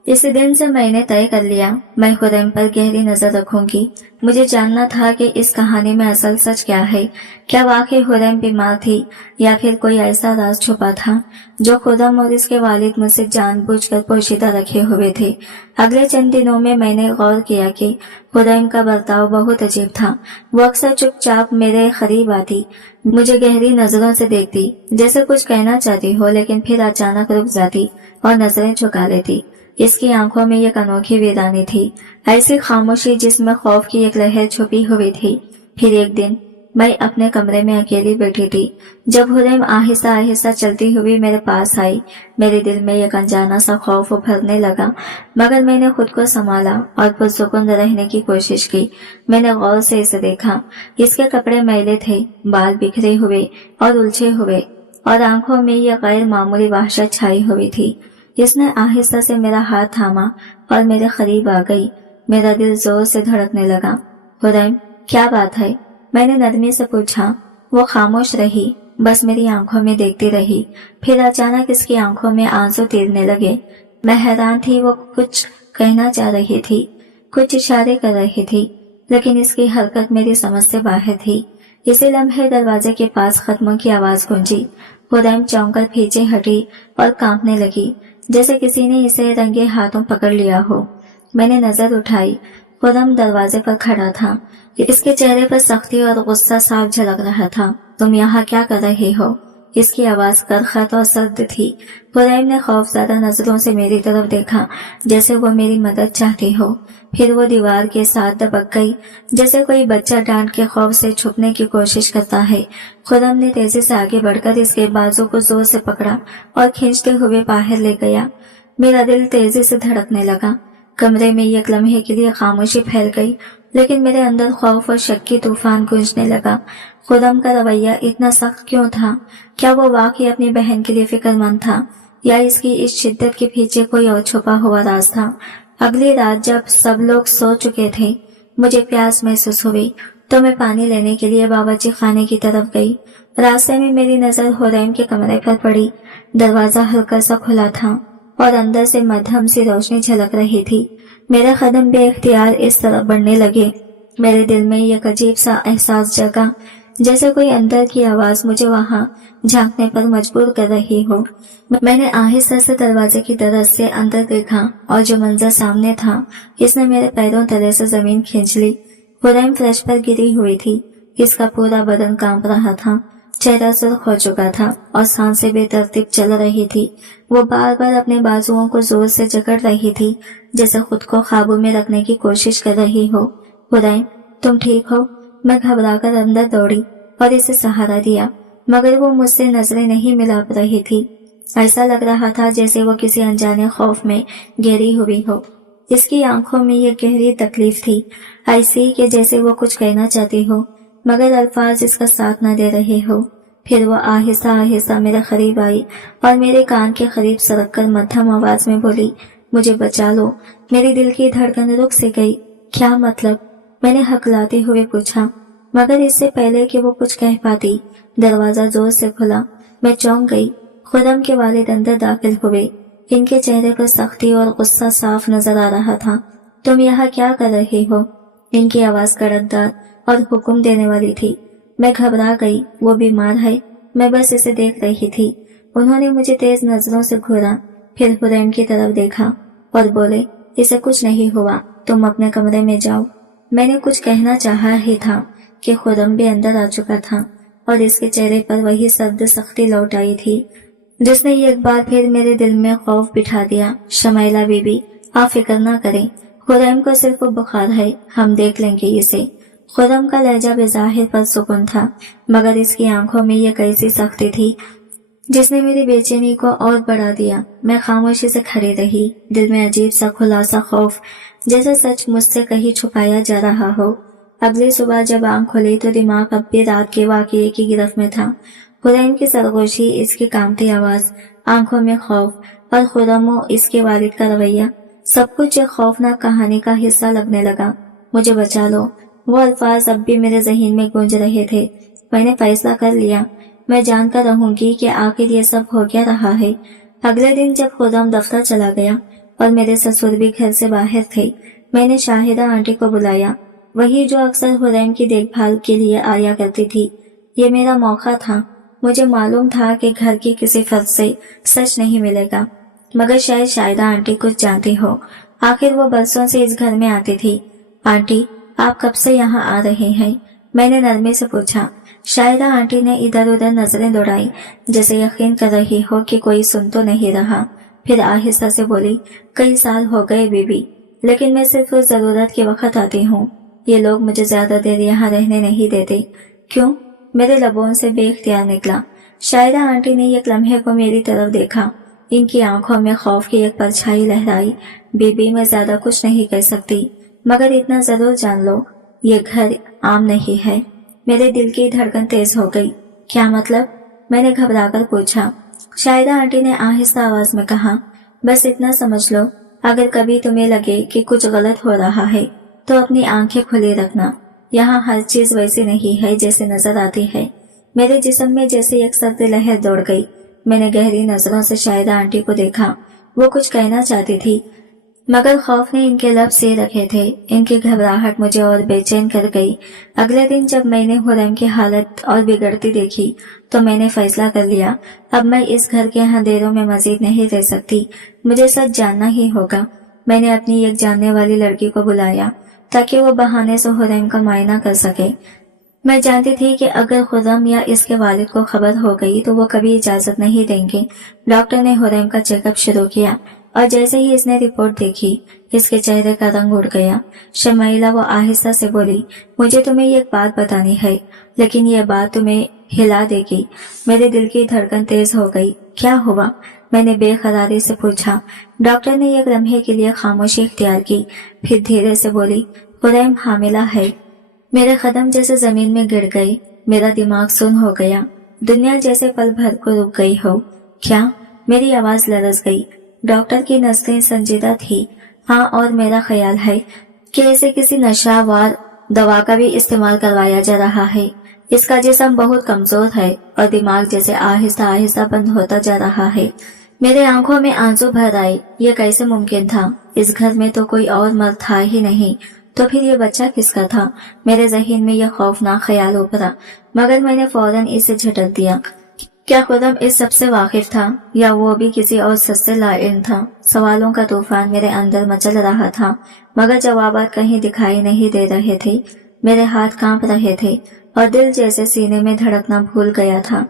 इस दिन से मैंने तय कर लिया, मैं खुरैम पर गहरी नजर रखूंगी। मुझे जानना था कि इस कहानी में असल सच क्या है। क्या वाकई खुरैम बीमार थी या फिर कोई ऐसा राज छुपा था जो खुरम और इसके वालिद मुझसे जानबूझकर पोशीदा रखे हुए थे। अगले चंद दिनों में मैंने गौर किया कि खुरैम का बर्ताव बहुत अजीब था। वो अक्सर चुपचाप मेरे करीब आती, मुझे गहरी नजरों से देखती, जैसे कुछ कहना चाहती हो, लेकिन फिर अचानक रुक जाती और नजरें झुका लेती। इसकी आंखों में एक अनोखी वीरानी थी, ऐसी खामोशी जिसमें खौफ की एक लहर छुपी हुई थी। फिर एक दिन मैं अपने कमरे में अकेली बैठी थी जब खुरैम आहिस्ता आहिस्ता चलती हुई मेरे पास आई। मेरे दिल में एक अनजाना सा खौफ उभरने लगा, मगर मैंने खुद को संभाला और पुरसुकून रहने की कोशिश की। मैंने गौर से इसे देखा। इसके कपड़े मैले थे, बाल बिखरे हुए और उलझे हुए, और आंखों में यह गैर मामूली वहशत छाई हुई थी। इसने आहिस्ता से मेरा हाथ थामा और मेरे करीब आ गई। मेरा दिल जोर से धड़कने लगा। खुरैम, क्या बात है? मैंने नरमी से पूछा। वो खामोश रही, बस मेरी आंखों में देखती रही। फिर अचानक इसकी आंखों में आंसू तीरने लगे। मैं हैरान थी, वो कुछ कहना चाह रही थी, कुछ इशारे कर रही थी, लेकिन इसकी हरकत मेरी समझ से बाहर थी। इसी लम्हे दरवाजे के पास कदमों की आवाज गूंजी। खुरैम चौंक कर पीछे हटी और कांपने लगी, जैसे किसी ने इसे रंगे हाथों पकड़ लिया हो। मैंने नजर उठाई। खुरम दरवाजे पर खड़ा था। इसके चेहरे पर सख्ती और गुस्सा साफ झलक रहा था। तुम यहाँ क्या कर रहे हो? इसकी आवाज करखत और सर्द थी। खुरैम ने खौफज़दा नजरों से मेरी तरफ देखा, जैसे वो मेरी मदद चाहती हो। फिर वो दीवार के साथ दबक गई, जैसे कोई बच्चा डांट के खौफ से छुपने की कोशिश करता है। खुरम ने तेजी से आगे बढ़कर इसके बाजू को जोर से पकड़ा और खींचते हुए बाहर ले गया। मेरा दिल तेजी से धड़कने लगा। कमरे में एक लम्हे के लिए खामोशी फैल गई, लेकिन मेरे अंदर खौफ और शक की तूफान गूंजने लगा। खुरम का रवैया इतना सख्त क्यों था? क्या वो वाकई अपनी बहन के लिए फिक्रमंद था, या इसकी इस शिद्दत के पीछे कोई और छुपा हुआ राज था? अगली रात जब सब लोग सो चुके थे, मुझे प्यास महसूस हुई, तो मैं पानी लेने के लिए बावर्ची खाने की तरफ गई। रास्ते में मेरी नजर खुरैम के कमरे पर पड़ी। दरवाजा हल्का सा खुला था और अंदर से मध्यम सी रोशनी झलक रही थी। मेरे कदम बेख्तियार इस तरफ बढ़ने लगे। मेरे दिल में एक अजीब सा एहसास जगा, जैसे कोई अंदर की आवाज मुझे वहां झांकने पर मजबूर कर रही हो। मैंने आहिस्ता से दरवाजे की तरफ से अंदर देखा, और जो मंजर सामने था, इसने मेरे पैरों तले से जमीन खींच ली। खुरैम फर्श पर गिरी हुई थी। इसका पूरा बदन कांप रहा था, चेहरा सुर्ख हो चुका था और सांसें बेतरतीब चल रही थी। वो बार बार अपने बाजुओं को जोर से जकड़ रही थी, जैसे खुद को काबू में रखने की कोशिश कर रही हो। खुरैम, तुम ठीक हो? मैं घबराकर अंदर दौड़ी और इसे सहारा दिया, मगर वो मुझसे नजरें नहीं मिला रही थी। ऐसा लग रहा था जैसे वो किसी अनजाने खौफ में गहरी हुई हो। इसकी आंखों में ये गहरी तकलीफ थी, ऐसी कि जैसे वो कुछ कहना चाहती हो, मगर अल्फाज इसका साथ न दे रहे हो। फिर वो आहिस्ता आहिस्ता मेरे करीब आई और मेरे कान के करीब सरक कर मध्यम आवाज में बोली, मुझे बचा लो। मेरे दिल की धड़कन रुक से गई। क्या मतलब? मैंने हकलाते हुए पूछा, मगर इससे पहले कि वो कुछ कह पाती, दरवाजा जोर से खुला। मैं चौंक गई। खुरम के वालिद अंदर दाखिल हुए। इनके चेहरे पर सख्ती और गुस्सा साफ नजर आ रहा था। तुम यहाँ क्या कर रहे हो? इनकी आवाज कड़कदार और हुक्म देने वाली थी। मैं घबरा गई। वो बीमार है, मैं बस इसे देख रही थी। उन्होंने मुझे तेज नजरों से घूरा, फिर खुरैम की तरफ देखा और बोले, इसे कुछ नहीं हुआ, तुम अपने कमरे में जाओ। मैंने कुछ कहना चाहा ही था कि खुरम भी अंदर आ चुका था और इसके चेहरे पर वही सर्द सख्ती लौट आई थी, जिसने एक बार फिर मेरे दिल में खौफ बिठा दिया। शमैला बीबी, आप फिक्र ना करें, खुरैम को सिर्फ बुखार है, हम देख लेंगे इसे। खुरम का लहजा बेज़ाहिर पर सुकून था, मगर इसकी आंखों में एक ऐसी सख्ती थी जिसने मेरी बेचैनी को और बढ़ा दिया। मैं खामोशी से खड़ी रही, दिल में अजीब सा खुलासा खौफ, जैसे सच मुझसे कहीं छुपाया जा रहा हो। अगली सुबह जब आंख खुली तो दिमाग अब भी रात के वाकये की गिरफ्त में था। खुरैम की सरगोशी, इसकी कांपती आवाज, आंखों में खौफ और खुरम और इसके वालिद का रवैया, सब कुछ एक खौफनाक कहानी का हिस्सा लगने लगा। मुझे बचा लो, वो अल्फाज अब भी मेरे ज़हन में गूंज रहे थे। मैंने फैसला कर लिया, मैं जानकर रहूंगी कि आखिर ये सब हो क्या रहा है। अगले दिन जब खुरम दफ्तर चला गया, और मेरे ससुर भी घर से बाहर थे। मैंने शाहिदा आंटी को बुलाया, वही जो अक्सर हुरैम की देखभाल के लिए आया करती थी। ये मेरा मौका था। मुझे मालूम था कि घर की किसी फर्द से सच नहीं मिलेगा, मगर शायद शाहिदा आंटी कुछ जानती हो। आखिर वो बरसों से इस घर में आती थी। आंटी, आप कब से यहाँ आ रहे हैं? मैंने नरमी से पूछा। शाहिदा आंटी ने इधर उधर नजरें दौड़ाई, जैसे यकीन कर रही हो कि कोई सुन तो नहीं रहा। फिर आहिस्ता से बोली, कई साल हो गए बीबी, लेकिन मैं सिर्फ उस जरूरत के वक्त आती हूँ। ये लोग मुझे ज्यादा देर यहाँ रहने नहीं देते। क्यों? मेरे लबों से बेख्तियार निकला। शाहिदा आंटी ने एक लम्हे को मेरी तरफ देखा। इनकी आंखों में खौफ की एक परछाई लहराई। बीबी, मैं ज्यादा कुछ नहीं कह सकती, मगर इतना जरूर जान लो, ये घर आम नहीं है। मेरे दिल की धड़कन तेज हो गई। क्या मतलब? मैंने घबराकर पूछा। शाहिदा आंटी ने आहिस्ता आवाज में कहा, बस इतना समझ लो, अगर कभी तुम्हें लगे कि कुछ गलत हो रहा है तो अपनी आंखें खुली रखना। यहाँ हर चीज वैसी नहीं है जैसे नजर आती है। मेरे जिस्म में जैसे एक सर्द लहर दौड़ गई। मैंने गहरी नजरों से शाहिदा आंटी को देखा। वो कुछ कहना चाहती थी, मगर खौफ ने इनके लब से रखे थे। इनकी घबराहट मुझे और बेचैन कर गई। अगले दिन जब मैंने हुरैम की हालत और बिगड़ती देखी तो मैंने फैसला कर लिया, अब मैं इस घर के अंधेरों में मजीद नहीं रह सकती। मुझे सच जानना ही होगा। मैंने अपनी एक जानने वाली लड़की को बुलाया ताकि वो बहाने से हुरैम का मुआयना कर सके। मैं जानती थी कि अगर खुर्रम या इसके वालिद को खबर हो गई तो वो कभी इजाजत नहीं देंगे। डॉक्टर ने हुरैम का चेकअप शुरू किया और जैसे ही इसने रिपोर्ट देखी, इसके चेहरे का रंग उड़ गया। शमाइला, वो आहिस्ता से बोली, मुझे तुम्हें एक बात बतानी है, लेकिन ये बात तुम्हें हिला देगी। मेरे दिल की धड़कन तेज हो गई। क्या हुआ? मैंने बेखरारी से पूछा। डॉक्टर ने एक लम्हे के लिए खामोशी इख्तियार की, फिर धीरे से बोली, हुरैम हामिला है। मेरे कदम जैसे जमीन में गिर गए। मेरा दिमाग सुन्न हो गया। दुनिया जैसे पल भर को रुक गई हो। क्या? मेरी आवाज लरज गई। डॉक्टर की नज़रें संजीदा थी। हाँ, और मेरा ख्याल है कि इसे किसी नशावार दवा का भी इस्तेमाल करवाया जा रहा है। इसका जिस्म बहुत कमजोर है और दिमाग जैसे आहिस्ता आहिस्ता बंद होता जा रहा है। मेरे आंखों में आंसू भर आए। ये कैसे मुमकिन था? इस घर में तो कोई और मर्द था ही नहीं, तो फिर ये बच्चा किसका था? मेरे ज़हन में यह खौफनाक ख्याल उभरा, मगर मैंने फौरन इसे झटक दिया। क्या खुर्रम इस सबसे वाकिफ था या वो भी किसी और सस्ते लाइल था? सवालों का तूफान मेरे अंदर मचल रहा था, मगर जवाबात कहीं दिखाई नहीं दे रहे थे। मेरे हाथ कांप रहे थे और दिल जैसे सीने में धड़कना भूल गया था।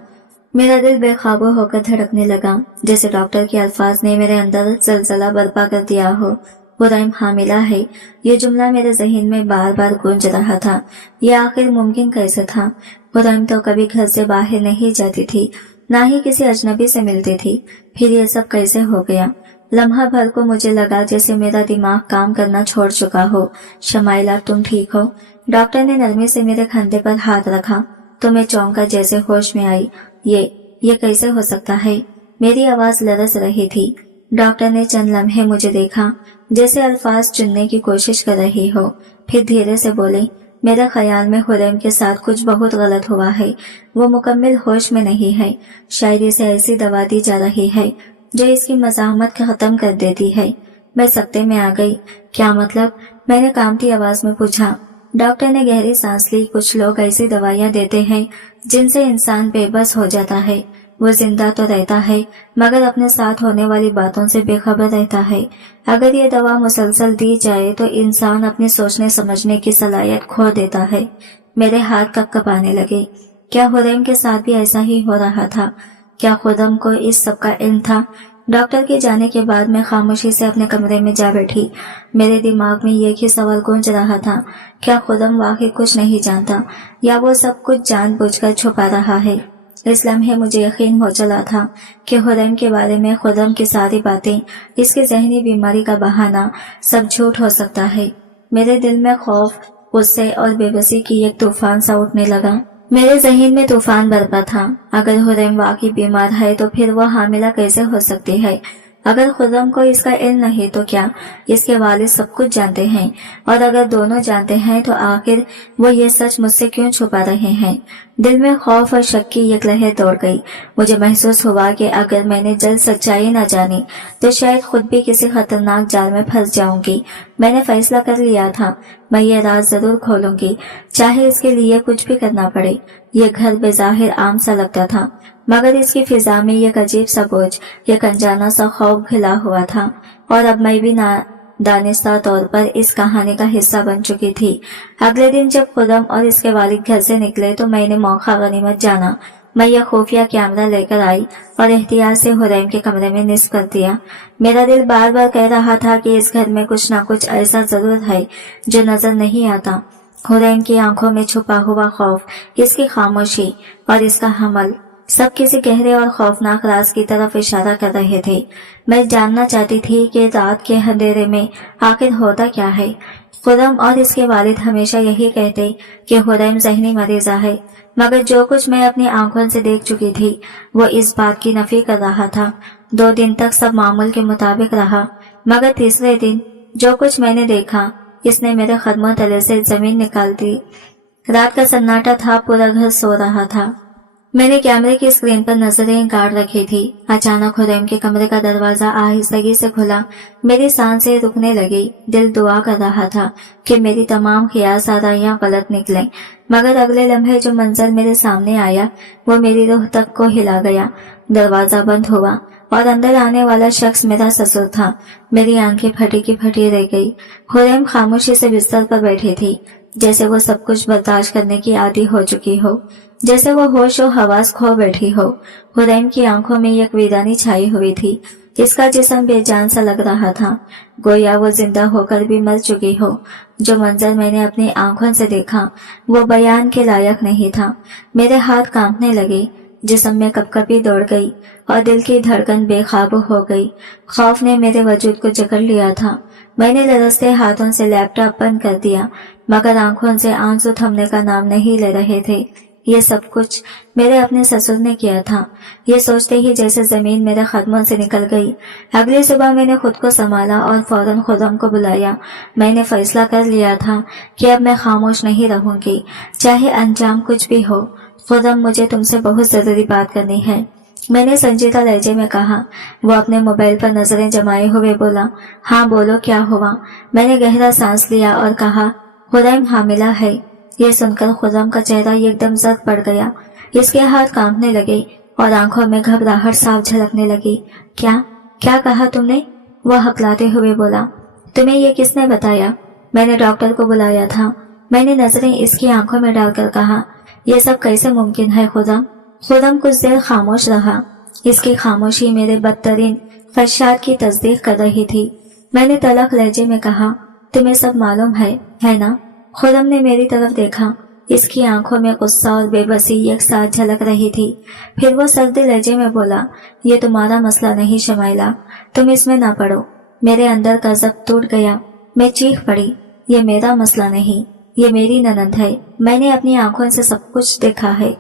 मेरा दिल बेकाबू होकर धड़कने लगा, जैसे डॉक्टर के अल्फाज ने मेरे अंदर जलजला बर्पा कर दिया हो। हुरैम हामिला है, ये जुमला मेरे जहन में बार बार गूंज रहा था। यह आखिर मुमकिन कैसे था? हुरैम तो कभी घर से बाहर नहीं जाती थी, ना ही किसी अजनबी से मिलती थी। फिर ये सब कैसे हो गया? लम्हा भर को मुझे लगा जैसे मेरा दिमाग काम करना छोड़ चुका हो। शमाइला, तुम ठीक हो? डॉक्टर ने नरमी से मेरे कंधे पर हाथ रखा तो मैं चौंका जैसे होश में आई। ये कैसे हो सकता है? मेरी आवाज लरस रही थी। डॉक्टर ने चंद लम्हे मुझे देखा, जैसे अल्फाज चुनने की कोशिश कर रही हो। फिर धीरे से बोले, मेरे ख्याल में हुरैम के साथ कुछ बहुत गलत हुआ है। वो मुकम्मल होश में नहीं है। शायद इसे ऐसी दवा दी जा रही है जो इसकी मज़ाहमत खत्म कर देती है। मैं सकते में आ गई। क्या मतलब? मैंने कांपती आवाज में पूछा। डॉक्टर ने गहरी सांस ली। कुछ लोग ऐसी दवाइयाँ देते हैं जिनसे इंसान बेबस हो जाता है। वो जिंदा तो रहता है, मगर अपने साथ होने वाली बातों से बेखबर रहता है। अगर ये दवा मुसलसल दी जाए तो इंसान अपने सोचने समझने की सलाहियत खो देता है। मेरे हाथ कँपकँपाने लगे। क्या हुरैम के साथ भी ऐसा ही हो रहा था? क्या खुर्रम को इस सब का इल्म था? डॉक्टर के जाने के बाद मैं खामोशी से अपने कमरे में जा बैठी। मेरे दिमाग में एक ही सवाल गूंज रहा था, क्या खुर्रम वाकई कुछ नहीं जानता या वो सब कुछ जानबूझकर छुपा रहा है? इस लम्हे मुझे यकीन हो चला था कि हुरैम के बारे में खुर्रम की सारी बातें, इसकी ज़हनी बीमारी का बहाना, सब झूठ हो सकता है। मेरे दिल में खौफ, गुस्से और बेबसी की एक तूफान सा उठने लगा। मेरे ज़हन में तूफान बरपा था। अगर हुरैम वाकई बीमार है तो फिर वो हामिला कैसे हो सकती है? अगर खुर्रम को इसका इल्म नहीं तो क्या इसके वालिद सब कुछ जानते हैं, और अगर दोनों जानते हैं तो आखिर वो ये सच मुझसे क्यों छुपा रहे हैं। दिल में खौफ और शक की एक लहर दौड़ गई। मुझे महसूस हुआ कि अगर मैंने जल्द सच्चाई न जानी तो शायद खुद भी किसी खतरनाक जाल में फंस जाऊंगी। मैंने फैसला कर लिया था, मैं ये राज जरूर खोलूंगी, चाहे इसके लिए कुछ भी करना पड़े। ये घर बेजाहिर आम सा लगता था, मगर इसकी फिजा में एक अजीब सा बोझ, एक अनजाना सा खौफ घिला हुआ था, और अब मैं भी दानिस्ता तौर पर इस कहानी का हिस्सा बन चुकी थी। अगले दिन जब खुर्रम और इसके वालिद घर से निकले तो मैंने मौका गनीमत जाना। मैं यह खुफिया कैमरा लेकर आई और एहतियात से हुरैम के कमरे में निस्ब कर दिया। मेरा दिल बार बार कह रहा था कि इस घर में कुछ न कुछ ऐसा जरूर है जो नजर नहीं आता। हुरैम की आंखों में छुपा हुआ खौफ, इसकी खामोशी और इसका हमल सब किसी गहरे और खौफनाक राज की तरफ इशारा कर रहे थे। मैं जानना चाहती थी कि रात के अंधेरे में आखिर होता क्या है। खुर्रम और इसके वालिद हमेशा यही कहते कि हुरैम ज़हनी मरीजा है, मगर जो कुछ मैं अपनी आंखों से देख चुकी थी वो इस बात की नफी कर रहा था। 2 दिन तक सब मामूल के मुताबिक रहा, मगर तीसरे दिन जो कुछ मैंने देखा इसने मेरे कदमों तले से जमीन निकाल दी। रात का सन्नाटा था, पूरा घर सो रहा था। मैंने कैमरे की स्क्रीन पर नजरें गाड़ रखी थी। अचानक हुरैम के कमरे का दरवाजा आहिस्तगी से खुला। मेरी सांसें रुकने लगी। दिल दुआ कर रहा था कि मेरी तमाम ख्यासाराइयां गलत निकलें, मगर अगले लम्हे जो मंजर मेरे सामने आया वो मेरी रूह तक को हिला गया। दरवाजा बंद हुआ और अंदर आने वाला शख्स मेरा ससुर था। मेरी आंखें फटी की फटी रह गई। हुरैम खामोशी से बिस्तर पर बैठी थी, जैसे वो सब कुछ बर्दाश्त करने की आदी हो चुकी हो, जैसे वो होश और हवास खो बैठी हो। हुरैम की आंखों में एक वीरानी छाई हुई थी। इसका जिस्म बेजान सा लग रहा था, गोया वो जिंदा होकर भी मर चुकी हो। जो मंजर मैंने अपनी आंखों से देखा वो बयान के लायक नहीं था। मेरे हाथ कांपने लगे, जिस्म में कपकपी दौड़ गई और दिल की धड़कन बेकाबू हो गई। खौफ ने मेरे वजूद को जकड़ लिया था। मैंने लरसते हाथों से लैपटॉप बंद कर दिया, मगर आंखों से आंसू थमने का नाम नहीं ले रहे थे। ये सब कुछ मेरे अपने ससुर ने किया था। ये सोचते ही जैसे जमीन मेरे कदमों से निकल गई। अगली सुबह मैंने खुद को संभाला और फौरन खुर्रम को बुलाया। मैंने फैसला कर लिया था कि अब मैं खामोश नहीं रहूंगी, चाहे अंजाम कुछ भी हो। खुर्रम, मुझे तुमसे बहुत जरूरी बात करनी है, मैंने संजीदा लहजे में कहा। वो अपने मोबाइल पर नजरें जमाए हुए बोला, हाँ बोलो, क्या हुआ। मैंने गहरा सांस लिया और कहा, हुरैम हामिला है। ये सुनकर खुर्रम का चेहरा एकदम जर्द पड़ गया। इसके हाथ कांपने लगे और आंखों में घबराहट साफ झलकने लगी। क्या कहा तुमने? वह हकलाते हुए बोला, तुम्हें ये किसने बताया? मैंने डॉक्टर को बुलाया था। मैंने नजरें इसकी आंखों में डालकर कहा, यह सब कैसे मुमकिन है खुर्रम? खुर्रम कुछ देर खामोश रहा। इसकी खामोशी मेरे बदतरीन ख्दशात की तस्दीक कर रही थी। मैंने तलख लहजे में कहा, तुम्हें सब मालूम है ना? खुर्रम ने मेरी तरफ देखा। इसकी आंखों में गुस्सा और बेबसी एक साथ झलक रही थी। फिर वो सर्द लहजे में बोला, ये तुम्हारा मसला नहीं शमाइला, तुम इसमें ना पड़ो। मेरे अंदर का जब्त टूट गया। मैं चीख पड़ी, ये मेरा मसला नहीं, ये मेरी ननद है। मैंने अपनी आंखों से सब कुछ देखा है।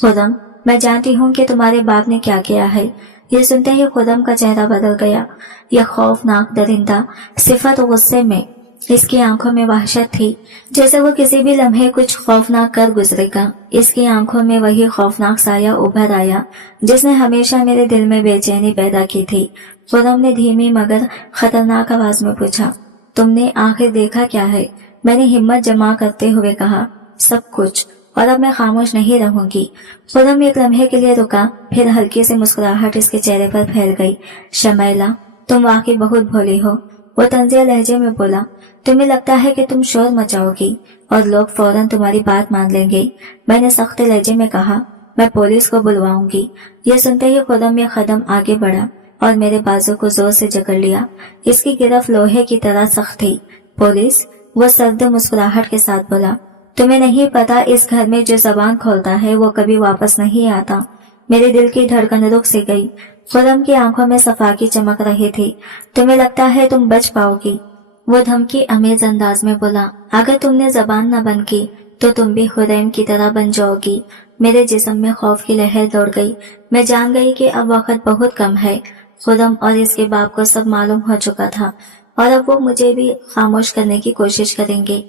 खुर्रम, मैं जानती हूँ कि तुम्हारे बाप ने क्या किया है। ये सुनते ही खुर्रम का चेहरा बदल गया। यह खौफनाक दरिंदा सिफत गुस्से में, इसकी आंखों में वहशत थी, जैसे वो किसी भी लम्हे कुछ खौफनाक कर गुजरेगा। इसकी आंखों में वही खौफनाक साया उभर आया जिसने हमेशा मेरे दिल में बेचैनी पैदा की थी। खुर्रम ने धीमी मगर खतरनाक आवाज में पूछा, तुमने आखिर देखा क्या है? मैंने हिम्मत जमा करते हुए कहा, सब कुछ, और अब मैं खामोश नहीं रहूंगी। खुर्रम एक लम्हे के लिए रुका, फिर हल्की सी मुस्कुराहट इसके चेहरे पर फैल गई। शमाइला, तुम वाकई बहुत भोली हो, वो तंजिया लहजे में बोला। तुम्हें लगता है कि तुम शोर मचाओगी और लोग फौरन तुम्हारी बात मान लेंगे। मैंने सख्त लहजे में कहा, मैं पुलिस को बुलवाऊंगी। ये सुनते ही खुर्रम एक कदम आगे बढ़ा और मेरे बाजू को जोर से जकड़ लिया। इसकी गिरफ्त लोहे की तरह सख्त थी। पुलिस? वो सर्द मुस्कुराहट के साथ बोला, तुम्हें नहीं पता, इस घर में जो जबान खोलता है वो कभी वापस नहीं आता। मेरे दिल की धड़कन रुक सी गई। खुर्रम की आंखों में सफा की चमक रही थी। तुम्हें लगता है तुम बच पाओगी? वो धमकी अमेज अंदाज में बोला, अगर तुमने जबान न बंद की तो तुम भी हुरैम की तरह बन जाओगी। मेरे जिस्म में खौफ की लहर दौड़ गई। मैं जान गई कि अब वक्त बहुत कम है। खुदम और इसके बाप को सब मालूम हो चुका था और अब वो मुझे भी खामोश करने की कोशिश करेंगे।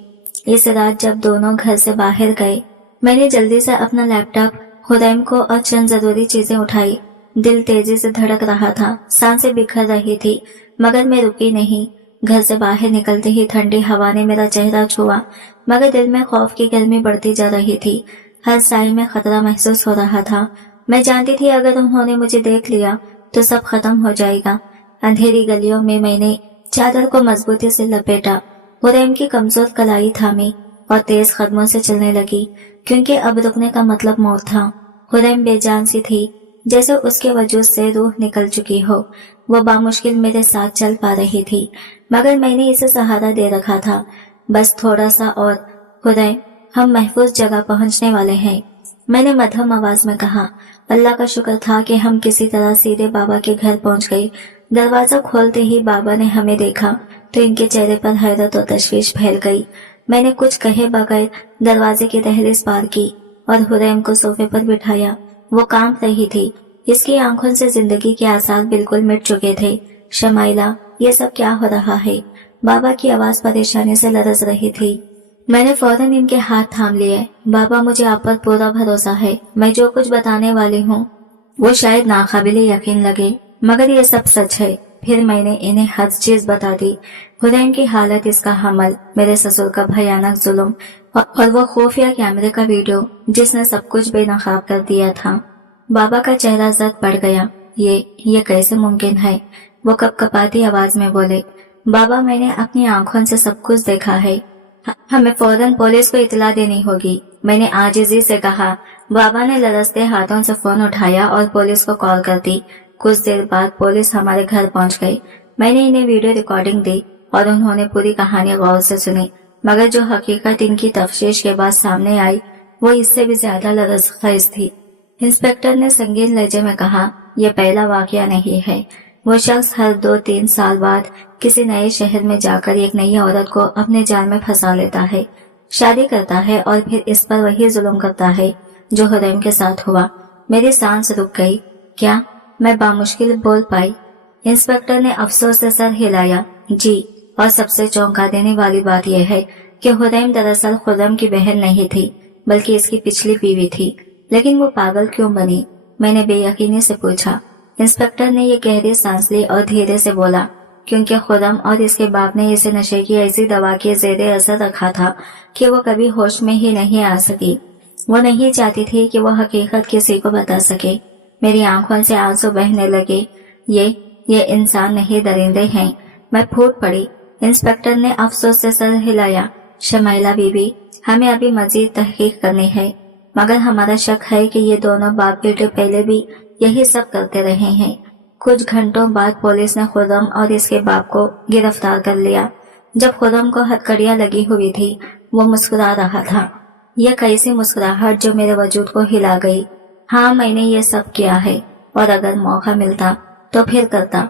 इस रात जब दोनों घर से बाहर गए, मैंने जल्दी से अपना लैपटॉप, खुदैम को और चंद जरूरी चीजें उठाई। दिल तेजी से धड़क रहा था, सांसें बिखर रही थी, मगर मैं रुकी नहीं। घर से बाहर निकलते ही ठंडी हवा ने मेरा चेहरा छुआ, मगर दिल में खौफ की गर्मी बढ़ती जा रही थी। हर सांस में खतरा महसूस हो रहा था। मैं जानती थी अगर उन्होंने मुझे देख लिया तो सब खत्म हो जाएगा। अंधेरी गलियों में मैंने चादर को मजबूती से लपेटा, खुदैम की कमजोर कलाई थामी और तेज कदमों से चलने लगी, क्योंकि अब रुकने का मतलब मौत था। खुदैम बेजान सी थी, जैसे उसके वजूद से रूह निकल चुकी हो। वो बामुश्किल मेरे साथ चल पा रही थी, मगर मैंने इसे सहारा दे रखा था। बस थोड़ा सा और खुदैम, हम महफूज जगह पहुंचने वाले हैं, मैंने मध्यम आवाज में कहा। अल्लाह का शुक्र था कि हम किसी तरह सीधे बाबा के घर पहुंच गए। दरवाजा खोलते ही बाबा ने हमें देखा तो इनके चेहरे पर हैरत और तशवीश फैल गई। मैंने कुछ कहे बगैर दरवाजे की दहलीज पार की और हुरैम को सोफे पर बिठाया। वो कांप रही थी, इसकी आंखों से जिंदगी के आसार बिल्कुल मिट चुके थे। शमाइला, ये सब क्या हो रहा है? बाबा की आवाज परेशानी से लरज रही थी। मैंने फौरन इनके हाथ थाम लिए। बाबा, मुझे आप पर पूरा भरोसा है। मैं जो कुछ बताने वाली हूँ वो शायद नाकाबिले यकीन लगे, मगर ये सब सच है। फिर मैंने इन्हें हर चीज बता दी। हुरैम की हालत, इसका हमल, मेरे ससुर का भयानक जुल्म और वो खुफिया कैमरे का वीडियो जिसने सब कुछ बेनकाब कर दिया था। बाबा का चेहरा जद पड़ गया। ये कैसे मुमकिन है? वो कपकपाती आवाज में बोले। बाबा, मैंने अपनी आंखों से सब कुछ देखा है। हमें फौरन पुलिस को इतला देनी होगी, मैंने आजिजी से कहा। बाबा ने लरजते हाथों से फोन उठाया और पुलिस को कॉल कर दी। कुछ देर बाद पुलिस हमारे घर पहुंच गई। मैंने इन्हें वीडियो रिकॉर्डिंग दी और उन्होंने पूरी कहानी गौर से सुनी, मगर जो हकीकत इनकी तफ्तीश के बाद सामने आई वो इससे भी ज्यादा लरज़खेज़ थी। इंस्पेक्टर ने संगीन लहजे में कहा, यह पहला वाकया नहीं है। वो शख्स हर 2-3 साल बाद किसी नए शहर में जाकर एक नई औरत को अपने जाल में फंसा लेता है, शादी करता है और फिर इस पर वही जुल्म करता है जो हुरैम के साथ हुआ। मेरी सांस रुक गई। क्या? मैं बामुश्किल बोल पाई। इंस्पेक्टर ने अफसोस से सर हिलाया। जी, और सबसे चौंका देने वाली बात यह है कि हुरैम दरअसल खुर्रम की बहन नहीं थी, बल्कि इसकी पिछली बीवी थी। लेकिन वो पागल क्यों बनी? मैंने बेयकीनी से पूछा। इंस्पेक्टर ने ये गहरी सांस ली और धीरे से बोला, क्योंकि खुर्रम और इसके बाप ने इसे नशे की ऐसी दवा के ज़ेरे असर रखा था कि वो कभी होश में ही नहीं आ सकी। वो नहीं चाहती थी कि वो हकीकत किसी को बता सके। मेरी आंखों से आंसू बहने लगे। ये इंसान नहीं, दरिंदे हैं। मैं फूट पड़ी। इंस्पेक्टर ने अफसोस से सर हिलाया। शमाइला बीबी, हमें अभी मजीद तहकीक करनी है, मगर हमारा शक है कि ये दोनों बाप बेटे पहले भी यही सब करते रहे हैं। कुछ घंटों बाद पुलिस ने खुर्रम और इसके बाप को गिरफ्तार कर लिया। जब खुर्रम को हथकड़ियां लगी हुई थी, वो मुस्कुरा रहा था। यह कैसी मुस्कुराहट जो मेरे वजूद को हिला गई। हाँ, मैंने ये सब किया है और अगर मौका मिलता तो फिर करता।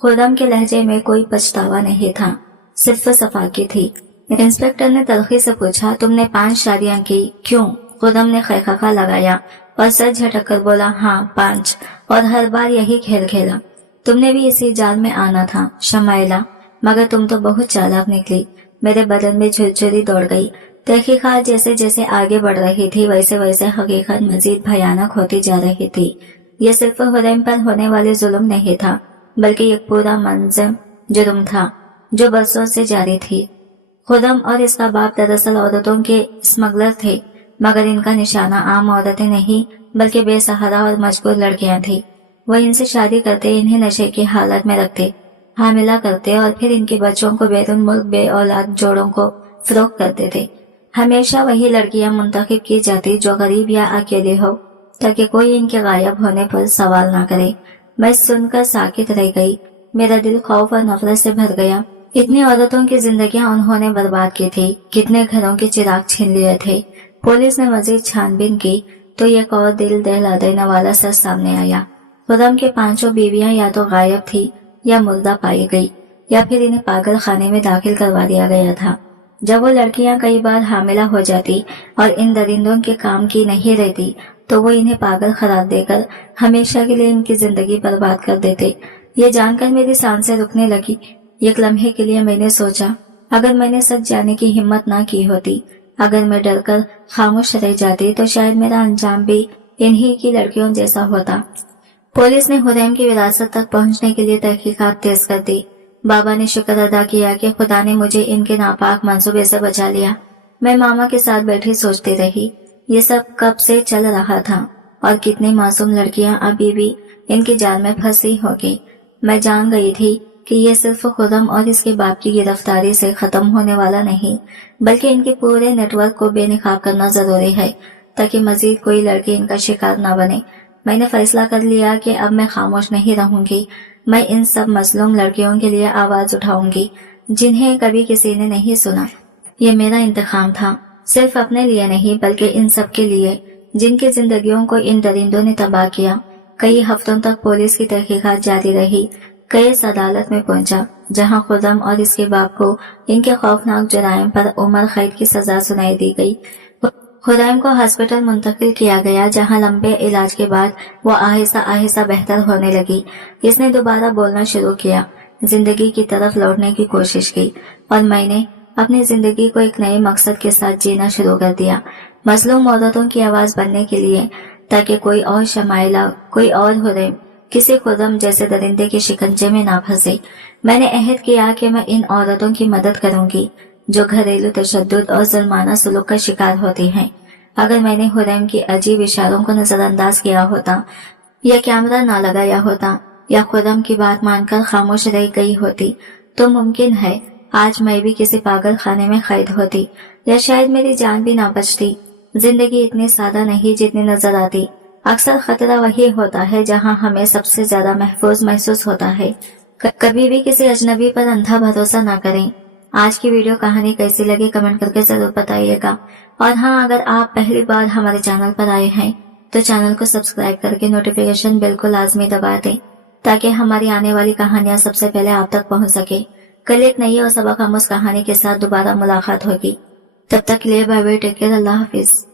खुर्रम के लहजे में कोई पछतावा नहीं था, सिर्फ सफाकी थी। इंस्पेक्टर ने तलखी से पूछा, तुमने 5 शादियां की, क्यों? खुर्रम ने खैखा लगाया और सर झटक कर बोला, हाँ 5, और हर बार यही खेल खेला। तुमने भी इसी जाल में आना था शमाइला, मगर तुम तो बहुत चालाक निकली। मेरे बदन में झुरझुरी दौड़ गई। तहकीकात जैसे जैसे आगे बढ़ रही थी वैसे वैसे हकीकत मजीद भयानक होती जा रही थी। ये सिर्फ हुरैम पर होने वाले जुल्म नहीं था, बल्कि एक पूरा मंजम जुर्म था जो बरसों से जारी थी। खुर्रम और इसका बाप दरअसल औरतों के स्मगलर थे, मगर इनका निशाना आम औरतें नहीं बल्कि बेसहारा और मजबूर लड़कियां थी। वो इनसे शादी करते, इन्हें नशे की हालत में रखते, हामिला करते और फिर इनके बच्चों को बैरून मुल्क बे औलाद जोड़ों को फरोख्त करते थे। हमेशा वही लड़कियां मुंतखब की जाती जो गरीब या अकेले हो, ताकि कोई इनके गायब होने पर सवाल न करे। मैं सुनकर साकित रह गई। मेरा दिल खौफ और नफरत से भर गया। इतनी औरतों की जिंदगियां उन्होंने बर्बाद की थी, कितने घरों के चिराग छीन लिए थे। पुलिस ने मजीद छानबीन की तो एक और दिल दहला देने वाला सच सामने आया। खुर्रम के 5 बीवियां या तो गायब थी या मुर्दा पाई गई, या फिर इन्हें पागल खाने में दाखिल करवा दिया गया था। जब वो लड़कियां कई बार हामिला हो जाती और इन दरिंदों के काम की नहीं रहती, तो वो इन्हें पागल करार देकर हमेशा के लिए इनकी जिंदगी बर्बाद कर देते। یہ جان کر میری سانسیں رکنے لگی۔ ایک لمحے کے لیے میں نے سوچا، اگر میں نے سچ جانے کی ہمت نہ کی ہوتی، اگر میں ڈر کر خاموش رہ جاتی، تو شاید میرا انجام بھی انہی کی لڑکیوں جیسا ہوتا۔ پولیس نے حریم کی وراثت تک پہنچنے کے لیے تحقیقات تیز کر دی۔ بابا نے شکر ادا کیا کہ خدا نے مجھے ان کے ناپاک منصوبے سے بچا لیا۔ میں ماما کے ساتھ بیٹھی سوچتی رہی، یہ سب کب سے چل رہا تھا اور کتنی معصوم لڑکیاں ابھی بھی ان کی جال میں پھنسی ہوگی۔ میں جان گئی تھی کہ یہ صرف خرم اور اس کے باپ کی گرفتاری سے ختم ہونے والا نہیں، بلکہ ان کے پورے نیٹ ورک کو بے نقاب کرنا ضروری ہے تاکہ مزید کوئی لڑکی ان کا شکار نہ بنے۔ میں نے فیصلہ کر لیا کہ اب میں خاموش نہیں رہوں گی۔ میں ان سب مظلوم لڑکیوں کے لیے آواز اٹھاؤں گی جنہیں کبھی کسی نے نہیں سنا۔ یہ میرا انتخاب تھا، صرف اپنے لیے نہیں بلکہ ان سب کے لیے جن کی زندگیوں کو ان درندوں نے تباہ کیا۔ کئی ہفتوں تک پولیس کی تحقیقات جاری رہی۔ کیس عدالت میں پہنچا جہاں خرم اور اس کے باپ کو ان کے خوفناک جرائم پر عمر قید کی سزا سنائی دی گئی۔ خریم کو ہاسپٹل منتقل کیا گیا جہاں لمبے علاج کے بعد وہ آہستہ آہستہ بہتر ہونے لگی۔ اس نے دوبارہ بولنا شروع کیا، زندگی کی طرف لوٹنے کی کوشش کی، اور میں نے اپنی زندگی کو ایک نئے مقصد کے ساتھ جینا شروع کر دیا، مظلوم عورتوں کی آواز بننے کے لیے، تاکہ کوئی اور شمائلہ، کوئی اور حریم کسی خرم جیسے درندے کے شکنجے میں نہ پھنسے۔ میں نے عہد کیا کہ میں ان عورتوں کی مدد کروں گی جو گھریلو تشدد اور ظلمانہ سلوک کا شکار ہوتی ہیں۔ اگر میں نے حریم کی عجیب اشاروں کو نظر انداز کیا ہوتا، یا کیمرہ نہ لگایا ہوتا، یا خرم کی بات مان کر خاموش رہ گئی ہوتی، تو ممکن ہے آج میں بھی کسی پاگل خانے میں قید ہوتی، یا شاید میری جان بھی نہ بچتی۔ زندگی اتنی سادہ نہیں جتنی نظر آتی۔ اکثر خطرہ وہی ہوتا ہے جہاں ہمیں سب سے زیادہ محفوظ محسوس ہوتا ہے۔ کبھی بھی کسی اجنبی پر اندھا بھروسہ نہ کریں۔ آج کی ویڈیو کہانی کیسی لگی کمنٹ کر کے ضرور بتائیے گا، اور ہاں، اگر آپ پہلی بار ہمارے چینل پر آئے ہیں تو چینل کو سبسکرائب کر کے نوٹیفیکیشن بیل کو لازمی دبا دیں تاکہ ہماری آنے والی کہانیاں سب سے پہلے آپ تک پہنچ سکے۔ کل ایک نئی اور سبق آموز کہانی کے ساتھ دوبارہ ملاقات ہوگی۔ تب تک کے لیے بائے بائے، ٹیک کیئر، اللہ حافظ۔